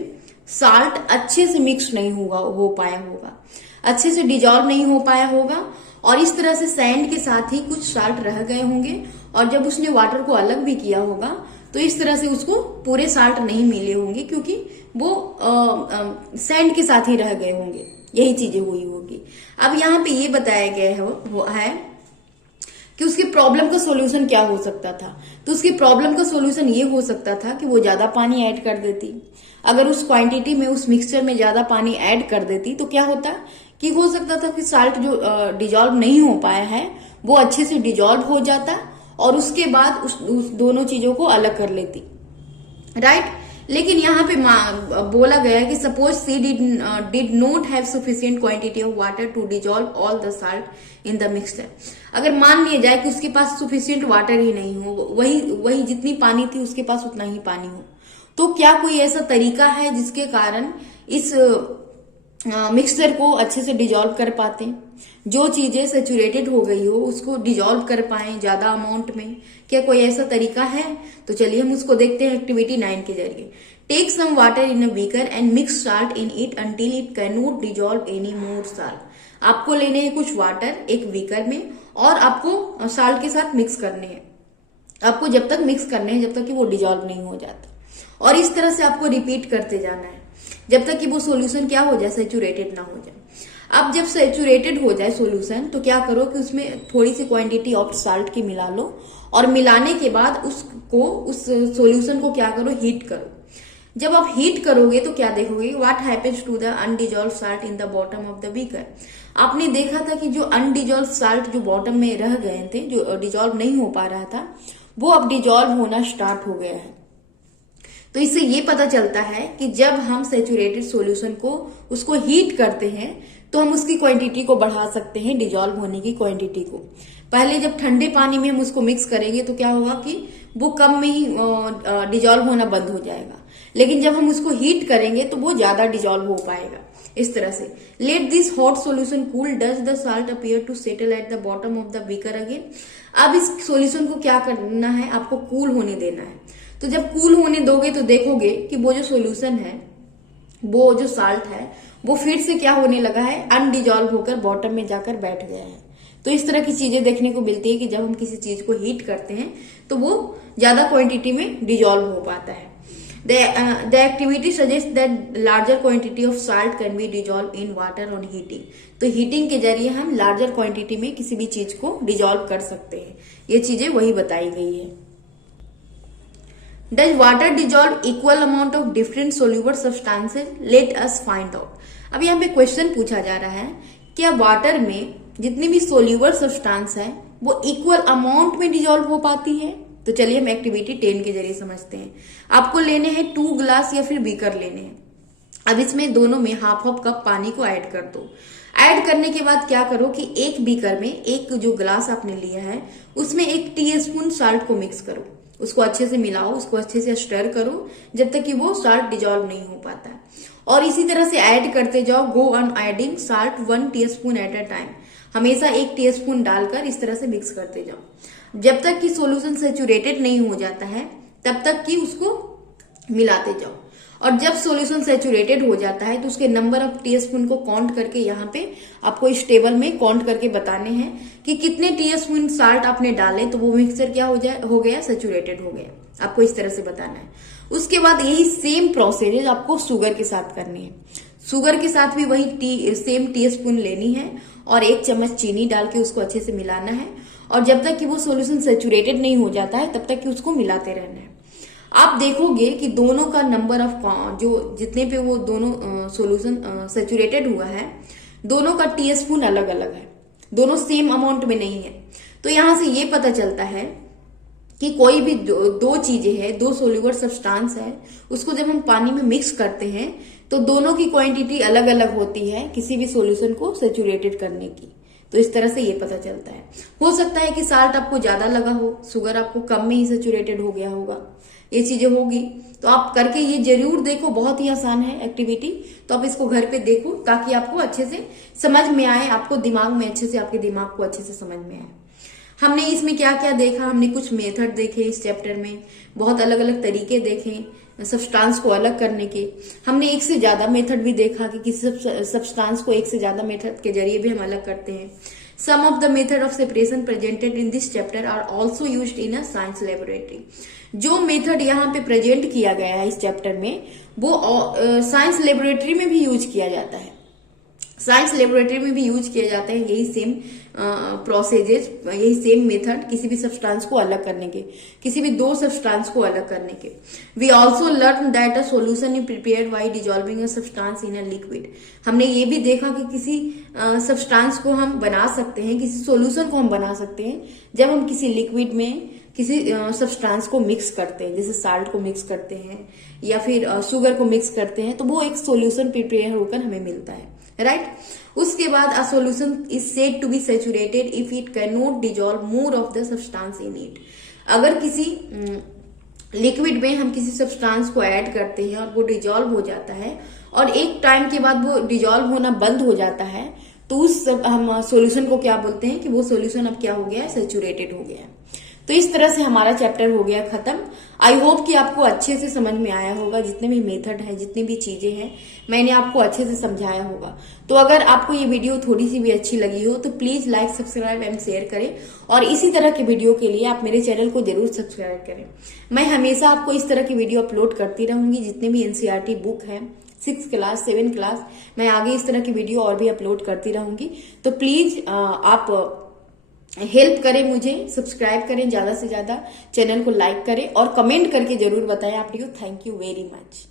साल्ट अच्छे से मिक्स नहीं हो पाया होगा, अच्छे से डिजॉल्व नहीं हो पाया होगा, और इस तरह से सैंड के साथ ही कुछ साल्ट रह गए होंगे। और जब उसने वाटर को अलग भी किया होगा तो इस तरह से उसको पूरे साल्ट नहीं मिले होंगे, क्योंकि वो सैंड के साथ ही रह गए होंगे। यही चीजें हुई होगी। अब यहाँ पे ये बताया गया है कि उसकी प्रॉब्लम का सॉल्यूशन क्या हो सकता था। तो उसकी प्रॉब्लम का सॉल्यूशन ये हो सकता था कि वो ज्यादा पानी ऐड कर देती। अगर उस क्वांटिटी में, उस मिक्सचर में ज्यादा पानी ऐड कर देती तो क्या होता कि हो सकता था कि साल्ट जो डिजॉल्व नहीं हो पाया है वो अच्छे से डिजॉल्व हो जाता, और उसके बाद उस दोनों चीजों को अलग कर लेती, राइट। लेकिन यहाँ पे बोला गया है कि suppose she did not have sufficient quantity of water to dissolve all the salt in the mixture. अगर मान लिया जाए कि उसके पास सफिशिएंट वाटर ही नहीं हो, वही जितनी पानी थी उसके पास उतना ही पानी हो, तो क्या कोई ऐसा तरीका है जिसके कारण इस मिक्सचर को अच्छे से डिजॉल्व कर पाते हैं, जो चीजें सेचुरेटेड हो गई हो उसको डिजॉल्व कर पाए ज्यादा अमाउंट में? क्या कोई ऐसा तरीका है? तो चलिए हम उसको देखते हैं एक्टिविटी 9 के जरिए। Take some water in a beaker and mix salt in it until it can not dissolve any more salt. आपको लेने हैं कुछ वाटर एक बीकर में और आपको साल्ट के साथ मिक्स करने हैं। आपको जब तक मिक्स करने हैं जब तक कि वो डिजॉल्व नहीं हो जाता, और इस तरह से आपको रिपीट करते जाना है जब तक कि वो सॉल्यूशन क्या हो जाए, सेचुरेटेड ना हो जाए। अब जब सेचुरेटेड हो जाए सॉल्यूशन तो क्या करो कि उसमें थोड़ी सी क्वांटिटी ऑफ साल्ट की मिला लो, और मिलाने के बाद उस सॉल्यूशन को क्या करो, हीट करो। जब आप हीट करोगे तो क्या देखोगे, what happens to the undissolved salt in the bottom of the beaker. आपने देखा था कि जो अनडिजॉल्व साल्ट जो बॉटम में रह गए थे, जो डिजॉल्व नहीं हो पा रहा था, वो अब डिजॉल्व होना स्टार्ट हो गया है। तो इससे ये पता चलता है कि जब हम सेचुरेटेड सॉल्यूशन को उसको हीट करते हैं तो हम उसकी क्वांटिटी को बढ़ा सकते हैं, डिजॉल्व होने की क्वांटिटी को। पहले जब ठंडे पानी में हम उसको मिक्स करेंगे तो क्या होगा कि वो कम में ही डिजॉल्व होना बंद हो जाएगा, लेकिन जब हम उसको हीट करेंगे तो वो ज्यादा डिजॉल्व हो पाएगा। इस तरह से let this hot solution cool does the salt appear to settle at the bottom of the beaker again. अब इस सॉल्यूशन को क्या करना है, आपको कूल होने देना है। तो जब कूल होने दोगे तो देखोगे कि वो जो सॉल्यूशन है, वो जो साल्ट है, वो फिर से क्या होने लगा है, अनडिजॉल्व होकर बॉटम में जाकर बैठ गया है। तो इस तरह की चीजें देखने को मिलती है कि जब हम किसी चीज को हीट करते हैं तो वो ज्यादा क्वांटिटी में डिजॉल्व हो पाता है। The activity suggests that larger quantity of salt can be dissolved in water on heating। तो हीटिंग के जरिए हम लार्जर क्वांटिटी में किसी भी चीज को डिजॉल्व कर सकते हैं। ये चीजें वही बताई गई है। Does water dissolve equal amount of different soluble substances? Let us find out। अब यहाँ पे क्वेश्चन पूछा जा रहा है, क्या वाटर में जितनी भी सोल्यूबल सब्सटेंस है वो इक्वल अमाउंट में डिजॉल्व हो पाती है? तो चलिए हम एक्टिविटी 10 के जरिए समझते हैं। आपको लेने हैं 2 ग्लास या फिर बीकर लेने हैं। अब इसमें दोनों में हाफ हाफ कप पानी को ऐड कर दो। ऐड करने के बाद क्या करो कि एक बीकर में, एक जो ग्लास आपने लिया है उसमें 1 टीस्पून साल्ट को मिक्स करो, उसको अच्छे से मिलाओ, उसको अच्छे से स्टर करो जब तक कि वो साल्ट डिजॉल्व नहीं हो पाता है। और इसी तरह से ऐड करते जाओ, गो on adding salt 1 teaspoon at a time. हमेशा 1 टीस्पून डालकर इस तरह से मिक्स करते जाओ जब तक कि सॉल्यूशन सेचुरेटेड नहीं हो जाता है, तब तक कि उसको मिलाते जाओ। और जब सॉल्यूशन सेचुरेटेड हो जाता है तो उसके नंबर ऑफ टीस्पून को काउंट करके यहाँ पे आपको इस टेबल में काउंट करके बताने हैं कि कितने टीस्पून साल्ट आपने डाले तो वो मिक्सचर क्या हो गया, सेचुरेटेड हो गया। आपको इस तरह से बताना है। उसके बाद यही सेम प्रोसेस आपको शुगर के साथ करनी है। शुगर के साथ भी वही सेम टीस्पून लेनी है और 1 चम्मच चीनी डाल के उसको अच्छे से मिलाना है। और जब तक कि वो सॉल्यूशन सेचुरेटेड नहीं हो जाता है तब तक कि उसको मिलाते रहना है। आप देखोगे कि दोनों का नंबर ऑफ जो जितने पे वो दोनों सॉल्यूशन सेचुरेटेड हुआ है, दोनों का टीस्पून अलग अलग है, दोनों सेम अमाउंट में नहीं है। तो यहां से ये पता चलता है कि कोई भी दो चीजें हैं, 2 सोल्यूबल सब्सटेंस है, उसको जब हम पानी में मिक्स करते हैं तो दोनों की क्वांटिटी अलग अलग होती है किसी भी सॉल्यूशन को सेचुरेटेड करने की। तो इस तरह से ये पता चलता है। हो सकता है कि साल्ट आपको ज्यादा लगा हो, शुगर आपको कम में ही सेचुरेटेड हो गया होगा, ये चीजें होगी। तो आप करके ये जरूर देखो, बहुत ही आसान है एक्टिविटी। तो आप इसको घर पे देखो ताकि आपको अच्छे से समझ में आए, आपको दिमाग में अच्छे से, आपके दिमाग को अच्छे से समझ में आए। हमने इसमें क्या क्या देखा, हमने कुछ मेथड देखे इस चैप्टर में, बहुत अलग अलग तरीके देखे सब्सटेंस को अलग करने के। हमने 1 से ज्यादा मेथड भी देखा कि किसी सब्सटेंस को 1 से ज्यादा मेथड के जरिए भी हम अलग करते हैं। Some of the method of separation presented in this chapter are also used in a science laboratory. जो मेथड यहाँ पे प्रेजेंट किया गया है इस चैप्टर में, वो साइंस लेबोरेटरी में भी यूज किया जाता है। साइंस लेबोरेटरी में भी यूज किया जाता है यही सेम प्रोसेजेस, यही सेम मेथड किसी भी सब्सटेंस को अलग करने के, किसी भी 2 सब्सटेंस को अलग करने के। We also learn that a solution is prepared by dissolving a substance in a liquid. हमने ये भी देखा कि किसी सब्सटेंस को हम बना सकते हैं, किसी सोल्यूशन को हम बना सकते हैं जब हम किसी लिक्विड में किसी सब्सटेंस को मिक्स करते हैं, जैसे साल्ट को मिक्स करते हैं या फिर शुगर को मिक्स करते हैं, तो वो एक सॉल्यूशन प्रिपेयर होकर हमें मिलता है, राइट। उसके बाद a solution is said to be saturated if it can not dissolve more of the substance in it. अगर किसी लिक्विड में हम किसी सब्सटेंस को ऐड करते हैं और वो डिजॉल्व हो जाता है और एक टाइम के बाद वो डिजॉल्व होना बंद हो जाता है, तो उस हम सॉल्यूशन को क्या बोलते हैं कि वो सॉल्यूशन अब क्या हो गया है, सैचुरेटेड हो गया है। तो इस तरह से हमारा चैप्टर हो गया खत्म। आई होप कि आपको अच्छे से समझ में आया होगा, जितने भी मेथड है, जितनी भी चीजें हैं, मैंने आपको अच्छे से समझाया होगा। तो अगर आपको ये वीडियो थोड़ी सी भी अच्छी लगी हो तो please like, subscribe and share करें, और इसी तरह के वीडियो के लिए आप मेरे चैनल को जरूर सब्सक्राइब करें। मैं हमेशा आपको इस तरह की वीडियो अपलोड करती रहूंगी, जितने भी एनसीईआरटी बुक है, 6th क्लास 7th क्लास, मैं आगे इस तरह की वीडियो और भी अपलोड करती रहूंगी। तो प्लीज आप हेल्प करें मुझे, सब्सक्राइब करें, ज्यादा से ज्यादा चैनल को लाइक करें और कमेंट करके जरूर बताएं आप लोग। Thank you very much.